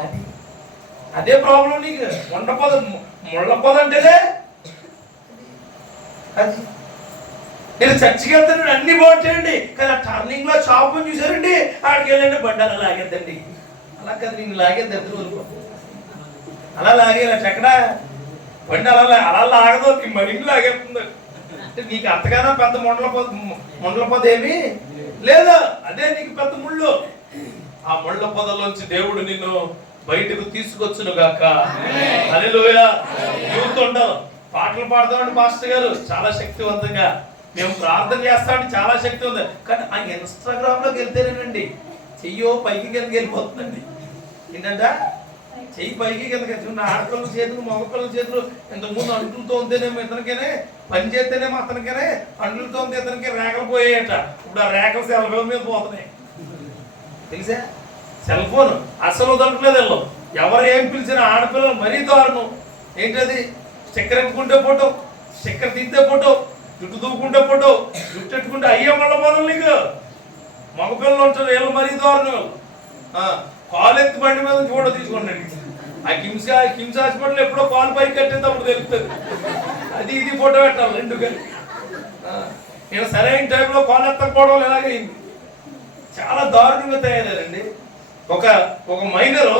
అది, అదే ప్రాబ్లం. నీకు ముళ్ళ పొద అంటేనే అది. నేను చర్చికి వెళ్తాను, అన్ని బాగుంటాయండి, కానీ ఆ టర్నింగ్ లో షాప్ చూసారండి, ఆడికి వెళ్ళండి బండి అలా లాగేద్దండి. అలా కదా నేను లాగేది దగ్గర, అలా లాగేలా ఎక్కడ బండి అలా లాగదు, మరింటి లాగేస్తుంది. అంటే నీకు అంతగానో పెద్ద ముండ్ల పొద ఏమి లేదా, అదే నీకు పెద్ద ముళ్ళు. ఆ ముళ్ళ పొదలోంచి దేవుడు నిన్ను బయటకు తీసుకొచ్చును గాక. హల్లెలూయా. యూత్ ఉండవు, పాటలు పాడతామండి మాస్టర్ గారు చాలా శక్తివంతంగా, మేము ప్రార్థన చేస్తామంటే చాలా శక్తి ఉంది, కానీ ఆ ఇన్స్టాగ్రామ్ లోకి వెళ్తేనేనండి చెయ్యో పైకి కిందకి వెళ్ళిపోతుందండి. ఏంటంటే చెయ్యి పైకి కిందకి, ఆడపిల్లల చేతులు మగపిల్లల చేతులు ఇంతకుముందు అంటులతో ఉంటేనేమో ఇతనికేనే, పని చేస్తేనేమో అతనికేనే, అంటులతో ఉంటే ఇతనికి రేఖలు పోయాయట, ఇప్పుడు ఆ రేఖలు సెల్ ఫోన్ మీద పోతున్నాయి తెలుసా. సెల్ ఫోన్ అసలు వదలట్లేదు వెళ్ళవు, ఎవరు ఏం పిలిచిన ఆడపిల్లలు మరీ దారుణం. ఏంటది, చక్కెర ఎత్తుకుంటే ఫోటో, చక్కెర తీస్తే ఫోటో, జుట్టు దూకుంటే ఫోటో, జుట్టు ఎట్టుకుంటే అయ్యే మళ్ళీ మొదలు. నీకు మగపిల్లలు ఉంటారు, వీళ్ళు మరీ దారుణం. కాలు ఎత్తి బండి మీద ఫోటో తీసుకోండి. ఆ కిమ్స్ హాస్పిటల్ ఎప్పుడో కాలు పైకి కట్టేటప్పుడు తెలుస్తుంది, అది ఇది ఫోటో పెట్టాలి రెండు కలిపి. నేను సరైన టైంలో కాలు ఎత్తకపోవడం ఎలాగైంది, చాలా దారుణంగా తయారయ్యారండి. ఒక మైనరు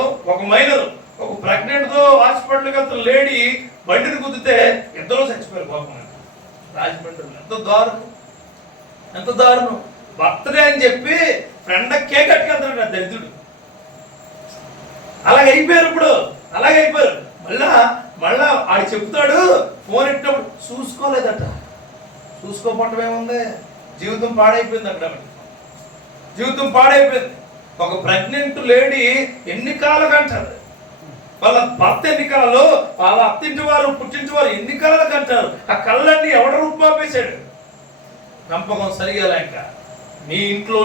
ఒక ప్రెగ్నెంట్ తో హాస్పిటల్కి వెళ్తున్న లేడీ బండిని గుద్దితే ఇద్దరు చచ్చిపోయారు పాపం. రాజమండ్రిలో ఎంత దారుణం. బర్త్డే అని చెప్పి ఫ్రెండ్ కేక్ కట్టుకెళ్తాడు దరిద్రుడు. అలాగైపోయారు ఇప్పుడు, అలాగైపోయారు. మళ్ళా ఆడు చెప్తాడు, ఫోన్ ఇచ్చినప్పుడు చూసుకోలేదట. చూసుకోపడటం ఏముంది, జీవితం పాడైపోయింది అక్కడ, జీవితం పాడైపోయింది. ఒక ప్రెగ్నెంట్ లేడీ ఎన్ని కాలాలు అంటారు, వాళ్ళ భర్త ఎన్ని కళలు, వాళ్ళ అత్తింటి వారు పుట్టింటి వారు ఎన్ని కళలు కంటారు. ఆ కళ్ళన్నీ ఎవడ రూపాపేశాడు, నమ్మకం సరిగా లేక. నీ ఇంట్లో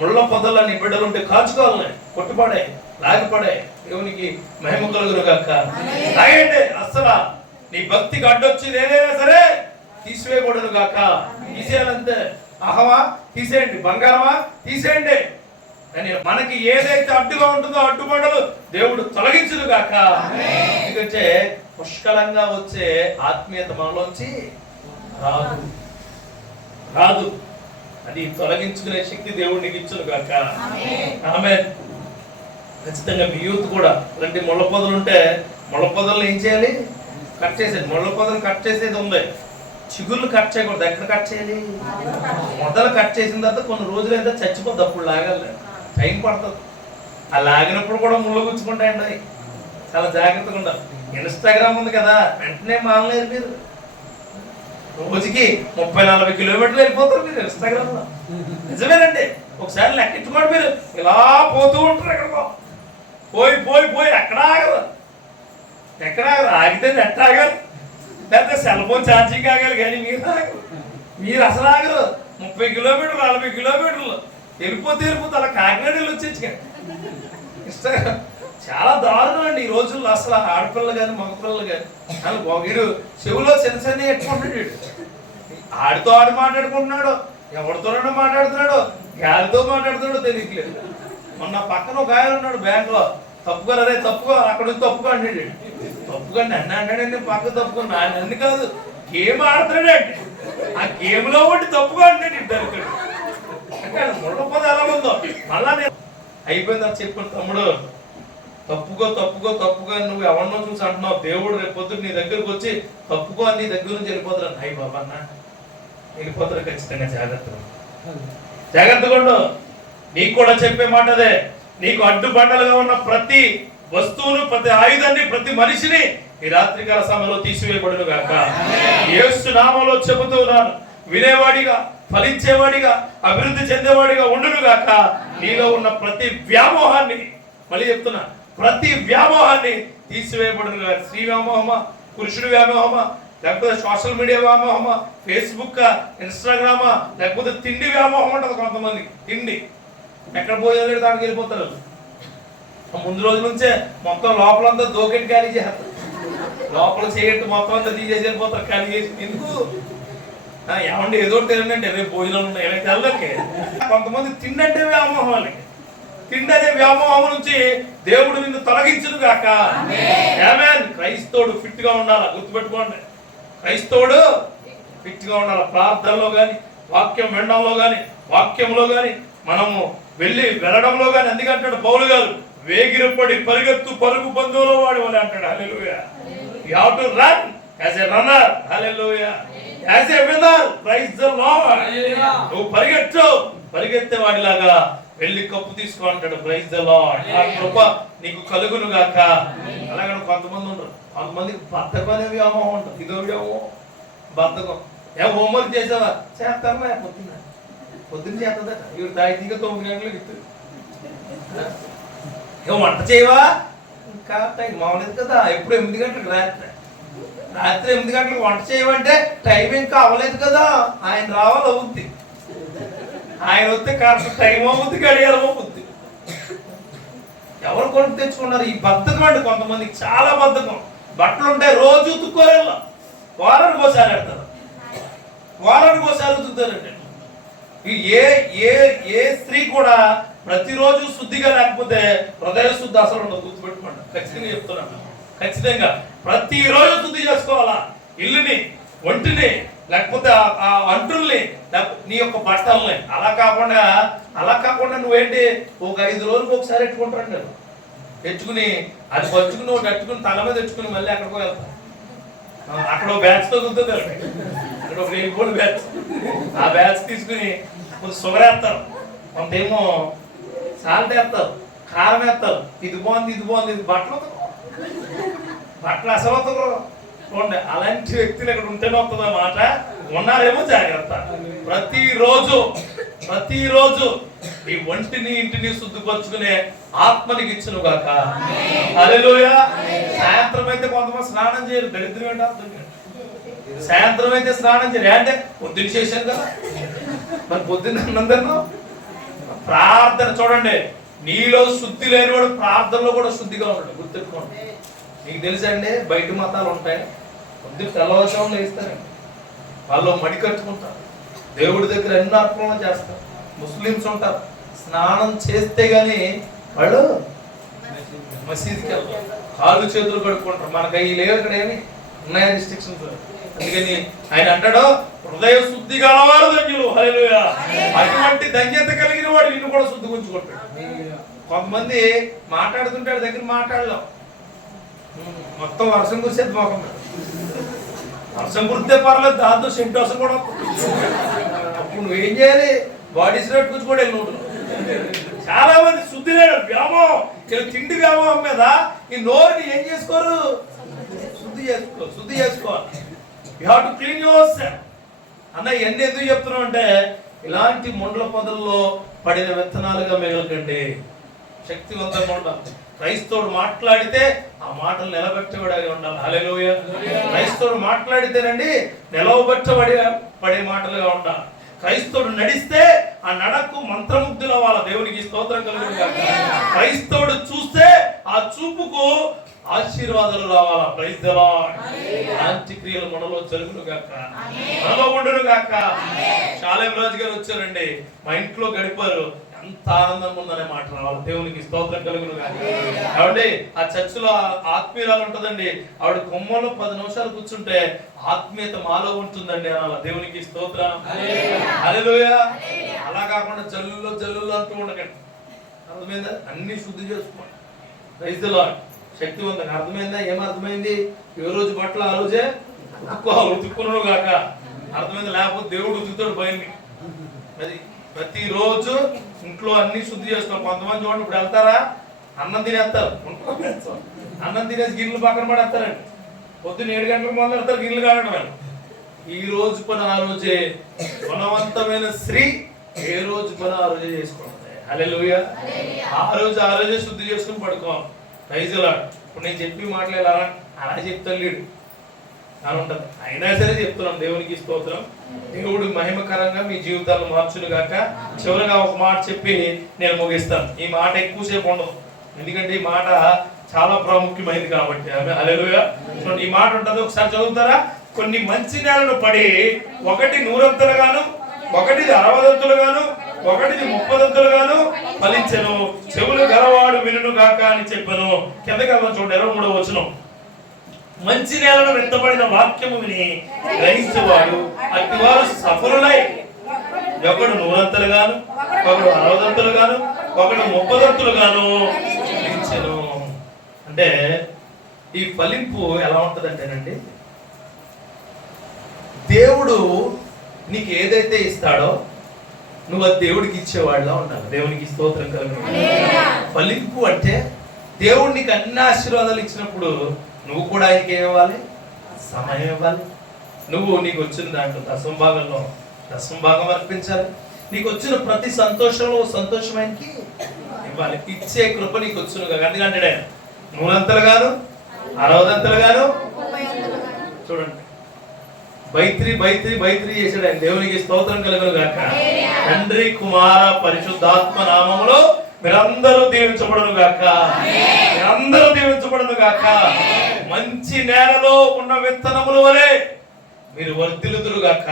ముళ్ళ పొదలని బిడ్డలు ఉంటే కాచుకోవాలని, కొట్టుపడే లాగిపడే, దేవునికి మహిమ కలుగును గాక. లాగండి, అస్సలు నీ భక్తికి అడ్డొచ్చింది ఏదైనా సరే తీసివేయకూడదు గాక. తీసేయాలంతే. అహమా తీసేయండి, బంగారమా తీసేయండి, కానీ మనకి ఏదైతే అడ్డుగా ఉంటుందో అడ్డుబండలు దేవుడు తొలగించును గాక. ఎందుకంటే పుష్కలంగా వచ్చే ఆత్మీయత మనలోంచి రాదు, అది తొలగించుకునే శక్తి దేవుడికి ఇచ్చును గాక. ఆమేన్. ఖచ్చితంగా మీ యూత్ కూడా ఇలాంటి ముళ్ళ పొదలు ఉంటే, ముళ్ళ పొదలు ఏం చేయాలి, కట్ చేసేది. ముళ్ళ పొదలు కట్ చేసేది ఉంది, చిగుర్లు కట్ చేయకూడదు. ఎక్కడ కట్ చేయాలి, మొదలు కట్ చేసిన తర్వాత కొన్ని రోజులు అయితే చచ్చిపోద్ది, అప్పుడు లాగాలి, టైం పడుతుంది. ఆ లాగినప్పుడు కూడా ముళ్ళు గుచ్చుకుంటాయండి, చాలా జాగ్రత్తగా ఉండాలి. ఇన్స్టాగ్రామ్ ఉంది కదా, వెంటనే మానలేదు మీరు. రోజుకి 30-40 కిలోమీటర్లు వెళ్ళిపోతారు మీరు ఇన్స్టాగ్రామ్ లో. నిజమేనండి, ఒకసారి లెక్కించుకోండి. మీరు ఇలా పోతూ ఉంటారు, ఎక్కడికో పోయి ఎక్కడ ఆగరు, ఆగితే నెట్ ఆగరు, లేకపోతే సెల్ ఫోన్ ఛార్జింగ్ ఆగాలి, కానీ మీరు ఆగరు. మీరు అసలు ఆగరు. 30 కిలోమీటర్లు 40 కిలోమీటర్లు వెళ్ళిపోతే అలా కాకినాడ వెళ్ళి వచ్చేచ్చు. ఇష్టం చాలా దారుణం అండి ఈ రోజుల్లో. అసలు ఆడపిల్లలు కానీ మగపిల్లలు కానీ వీడు చెవులో సెన్సర్ని పెట్టుకుంటాడు. వీడు ఆడితో ఆడి మాట్లాడుకుంటున్నాడు, ఎవరితోనో మాట్లాడుతున్నాడు, గాలితో మాట్లాడుతున్నాడో తెలియట్లేదు. మొన్న పక్కన ఒక ఆయన ఉన్నాడు బ్యాంకులో, తప్పుగా రే తప్పుగా అక్కడ నుంచి తప్పుగా అంటాడు. తప్పుగా నన్ను అన్నాడండి, పక్క తప్పుకున్నా నన్ను కాదు, గేమ్ ఆడుతున్నాడండి. ఆ గేమ్ లో ఒకటి తప్పుగా అంటాడు ఇద్దరు. అంటే ముళ్ళపద ఎలా ఉందో మళ్ళా నేను అయిపోయింది అని చెప్పాను, తమ్ముడు తప్పుకో తప్పుకో తప్పుగా నువ్వు ఎవరినో చూసి అంటున్నావు, దేవుడు రేపు పొద్దున్న నీ దగ్గరకు వచ్చి తప్పుకో అని నీ దగ్గర నుంచి వెళ్ళిపోతాడు. అయ్యి బాబా అన్న వెళ్ళిపోతారు ఖచ్చితంగా. జాగ్రత్తగా ఉండు. నీకు కూడా చెప్పే మాట అదే, నీకు అడ్డుబండలుగా ఉన్న ప్రతి వస్తువును, ప్రతి ఆయుధాన్ని, ప్రతి మనిషిని ఈ రాత్రికాల సమయంలో తీసివేయబడును గాక. యేసు నామములో చెబుతూ ఉన్నాను, వినేవాడిగా, ఫలించేవాడిగా, అభివృద్ధి చెందేవాడిగా ఉండును గాక. నీలో ఉన్న ప్రతి వ్యామోహాన్ని, మళ్ళీ చెప్తున్నా, ప్రతి వ్యామోహాన్ని తీసివేయబడును గాక. స్త్రీ వ్యామోహమా, పురుషుడి వ్యామోహమా, లేకపోతే సోషల్ మీడియా వ్యామోహమా, ఫేస్బుక్, ఇన్స్టాగ్రామా, లేకపోతే తిండి వ్యామోహం ఉంటుంది కొంతమందికి. తిండి ఎక్కడ పోయేది దానికి వెళ్ళిపోతారు. ముందు రోజు నుంచే మొత్తం లోపలంతా దోకెట్ ఖాళీ చేస్తారు, లోపల చేయట్టు మొత్తం అంతా తీసేసి వెళ్ళిపోతారు ఖాళీ చేసి. ఎందుకు ఏమంటే ఏదో తినండి, రేపు భోజనాలు ఉన్నాయి తెల్లకి. కొంతమంది తిండంటే వ్యామోహం, వాళ్ళకి తిండి అనే వ్యామోహం నుంచి దేవుడు నిన్ను తొలగించును గాక. ఆమేన్. క్రైస్తవుడు ఫిట్ గా ఉండాలి, గుర్తుపెట్టుకోండి. క్రైస్తవుడు ఫిట్ గా ఉండాలి. ప్రార్థనలో కానీ, వాక్యం వినడంలో కానీ, వాక్యంలో కానీ, మనము వెళ్ళడంలో కానీ. అందుకంటాడు పౌలు గారు, వేగిరపడి పరిగెత్తు పరుగు బంధువులో వాడి వాళ్ళు అంటాడు. Hallelujah. You have to run as a runner. Hallelujah. As a winner. Praise the Lord. నువ్వు పరిగెత్తే వాడిలాగా వెళ్ళి కప్పు తీసుకో అంటాడు. Praise the Lord. ఆ కృప నీకు కలుగును గాక. అలాగే కొంతమంది ఉంటారు, కొంతమందికి బద్ధకం అనే వ్యామోహం ఉంటుంది. ఇదో వ్యామోహం, బద్ధకం. హోంవర్క్ చేసావా? చేస్తామా? పొద్దున్న చేస్తుందట. ఇవి దాయితీగా 9 గంటలకు ఇస్తుంది. వంట చేయవా? ఇంకా టైం మామూలేదు కదా, ఎప్పుడు 8 గంటలకు. రాత్రి 8 గంటలకు వంట చేయమంటే టైం ఇంకా అవ్వలేదు కదా. ఆయన రావాలి, అవుద్ది. ఆయన వస్తే కాస్త టైం అవుద్ది, గడియారం అవుద్ది. ఎవరు కొనుక్కు తెచ్చుకున్నారు? ఈ బద్ధకం అండి కొంతమందికి, చాలా బద్ధకం. బట్టలు ఉంటాయి, రోజు ఉతుక్కోలేదు, వారానికి ఒకసారి పెడతారు, వారానికి ఒకసారి ఉతుకుతారండి. ఏ స్త్రీ కూడా ప్రతిరోజు శుద్ధిగా లేకపోతే హృదయ శుద్ధి అసలు ఉండదు. గుర్తుపెట్టుకోండి, ఖచ్చితంగా చెప్తున్నాను. ఖచ్చితంగా ప్రతిరోజు శుద్ధి చేసుకోవాలా, ఇల్లుని, ఒంటిని, లేకపోతే ఆ అంటుల్ని, నీ యొక్క బట్టల్ని. అలా కాకుండా నువ్వేంటి ఒక 5 రోజులకు ఒకసారి ఎట్టుకుంటాడు. తెచ్చుకుని అది పచ్చుకుని ఒకటి ఎట్టుకుని తల మీద తెచ్చుకుని మళ్ళీ అక్కడికి వెళ్తాను. అక్కడ ఒక బ్యాచ్ తో కుదురుతారు, అక్కడ ఒక 1000 బ్యాచ్. ఆ బ్యాచ్ తీసుకుని కొంచెం షుగర్ వేస్తారు, కొంతేమో సాల్ట్ వేస్తారు, కారం వేస్తారు. ఇది బాగుంది, ఇది బట్టలు అసలు చూడండి. అలాంటి వ్యక్తులు ఇక్కడ ఉంటేనే వస్తుంది మాట. ఉన్నారేమో జాగ్రత్త. ప్రతిరోజు ఈ ఒంటిని, ఇంటిని శుద్ధిపరుచుకునే ఆత్మనికి ఇచ్చును గాక. హల్లెలూయా. సాయంత్రం అయితే కొంతమంది స్నానం చేయరు, దరిద్రం ఏంటి? సాయంత్రం అయితే స్నానం చేయరు. అంటే పొద్దున్న చేశాను కదా, మరి పొద్దున్న అన్నందరూ ప్రార్థన. చూడండి, నీలో శుద్ధి లేనివాడు ప్రార్థనలో కూడా శుద్ధిగా ఉంటాడు. గుర్తుపెట్టుకోండి. మీకు తెలుసండి, బయట మతాలు ఉంటాయి, పొద్దున్న తెల్లవారుజామున వేస్తారండి, వాళ్ళు మడి కట్టుకుంటారు, దేవుడి దగ్గర ఎన్నో అర్పణలు చేస్తారు. ముస్లిమ్స్ ఉంటారు, స్నానం చేస్తే గాని వాళ్ళు మసీదుకి వెళ్తారు, కాళ్ళు చేతులు కడుక్కుంటారు. మనకు అవి లేవు, ఇక్కడ ఏమి ఉన్నాయా రిస్ట్రిక్షన్స్. అందుకని ఆయన అంటాడు, హృదయ శుద్ధి గలవారు ధన్యులు. హల్లెలూయా. అటువంటి ధన్యత కలిగిన వాడు నిన్ను కూడా శుద్ధి ఉంచుకుంటాడు. కొంతమంది మాట్లాడుతుంటాడు, దగ్గర మాట్లాడలేం, మొత్తం వర్షం కురిసేది మొఖం మీద. వర్షం కురితే పర్లేదు, దాంతో సెంటోసం కూడా. అప్పుడు నువ్వేం చేయాలి? బాడీ స్ప్రెడ్ కూర్చుకోవడం వెళ్ళి ఉంటుంది. చాలా మంది శుద్ధి లేడు, వ్యామోహం, తిండి వ్యామోహం మీద ఈ నోరుని ఏం చేసుకోరు? శుద్ధి చేసుకోవాలి. You have to clean your self. అన్న ఎన్ని ఎందుకు చెప్తున్నావు అంటే, ఇలాంటి ముండ్ల పొదల్లో పడిన విత్తనాలుగా మిగలకండి, శక్తివంతంగా ఉండాలి. క్రైస్తవుడు మాట్లాడితే ఆ మాటలు నిలబెట్టబడి ఉండాలి. హల్లెలూయా. క్రైస్తవుడు మాట్లాడితేనండి నిలవబెట్టబడి పడే మాటలుగా ఉండాలి. క్రైస్తవుడు నడిస్తే ఆ నడకు మంత్రముగ్ధుల వాళ్ళ దేవునికి స్తోత్రం కలుగును గాక. క్రైస్తవుడు చూస్తే ఆ చూపుకు ఆశీర్వాదాలు రావాలా. Praise the Lord. అలాంటి క్రియలు మనలో జరుగును గాక, మనలో ఉండును గాక. షాలేం రాజు గారు వచ్చారండి, మా ఇంట్లో గడిపారు, ఎంత ఆనందంగా ఉందనే మాట రావాలి. దేవునికి స్తోత్రం కలుగును గాక. కాబట్టి ఆ చర్చిలో ఆత్మీయురాలు ఉంటదండి, ఆవిడ కొమ్మలో 10 నిమిషాలు కూర్చుంటే ఆత్మీయత మాలో ఉంటుందండి అనాల. దేవునికి స్తోత్రం. హల్లెలూయా. అలా కాకుండా జల్లు అంటూ ఉండకండి. అర్థమైందా? అన్ని శుద్ధి చేసుకోండి. Praise the Lord. శక్తివంతంగా అర్థమైందా? ఏమర్థమైంది? ఏ రోజు బట్టలు ఆ రోజే ఉతుక్కున్నాడు గాక. అర్థమైంది? లేకపోతే దేవుడు ఉతుకుతాడు భయాన్ని. అది ప్రతిరోజు ఇంట్లో అన్ని శుద్ధి చేసుకోవాలి. కొంతమంది చూడండి, ఇప్పుడు వెళ్తారా అన్నం తినేస్తారు, అన్నం తినేసి గిన్నెలు పక్కన పడేస్తారండి. పొద్దున్న 7 గంటలకు మొదలు వెళ్తారు గిన్నెలు కావడం. ఈ రోజు పని ఆ రోజే. గుణవంతమైన స్త్రీ ఏ రోజు పని ఆ రోజే చేసుకుంటుంది. హల్లెలూయా. ఆ రోజే శుద్ధి చేసుకుని పడుకోవాలి. Praise the Lord. ఇప్పుడు నేను చెప్పి మాట్లాడాలా అలా చెప్తాను లేడు అని ఉంటుంది. అయినా సరే చెప్తున్నాం. దేవునికి స్తోత్రం. దేవుడు మహిమకరంగా మీ జీవితాలను మార్చును గాక. చివరిగా ఒక మాట చెప్పి నేను ముగిస్తాను. ఈ మాట ఎక్కువసేపు ఉండదు, ఎందుకంటే ఈ మాట చాలా ప్రాముఖ్యమైనది కాబట్టి. హల్లెలూయా. ఈ మాట ఉంటుంది, ఒకసారి చదువుతారా? కొన్ని మంచి నేలను పడి, ఒకటి 100 ఒకటి 60 ఒకటి 30 ఫలించెను, చెవులు గలవాడు వినును గాక అని చెప్పాను. కిందకి వెళ్దాం చూడండి, 23వ వచనం. మంచి నేలను విత్తబడిన వాక్యము విని గ్రహించేవాడు అట్టివారు సఫలులై, ఒకడు 100 ఒకడు 60 ఒకడు 30 ఫలించెను. అంటే ఈ ఫలింపు ఎలా ఉంటదంటేనండి, దేవుడు నీకు ఏదైతే ఇస్తాడో నువ్వు అది దేవుడికి ఇచ్చేవాడిలా ఉండాలి. దేవునికి స్తోత్రం కలుగును. ఫలింపు అంటే దేవుడు నీకు అన్ని ఆశీర్వాదాలు ఇచ్చినప్పుడు నువ్వు కూడా ఆయనకి ఏమి ఇవ్వాలి? సమయం ఇవ్వాలి. నీకు వచ్చిన దాంట్లో దశమ భాగం అర్పించాలి. నీకు వచ్చిన ప్రతి సంతోషంలో సంతోషం ఆయనకి ఇవ్వాలి. ఇచ్చే కృప నీకు వచ్చును. అందుకంటే ఆయన 100 60 చూడండి, బైత్రి చేశాడు ఆయన. దేవునికి స్తోత్రం కలుగును గాక. తండ్రి, కుమార, పరిశుద్ధాత్మ నామములో మీరందరూ దీవించబడును గాక. మీరందరూ దీవించబడును గాక. మంచి నేలలో ఉన్న విత్తనముల వలె మీరు వర్ధిల్లుదురు గాక.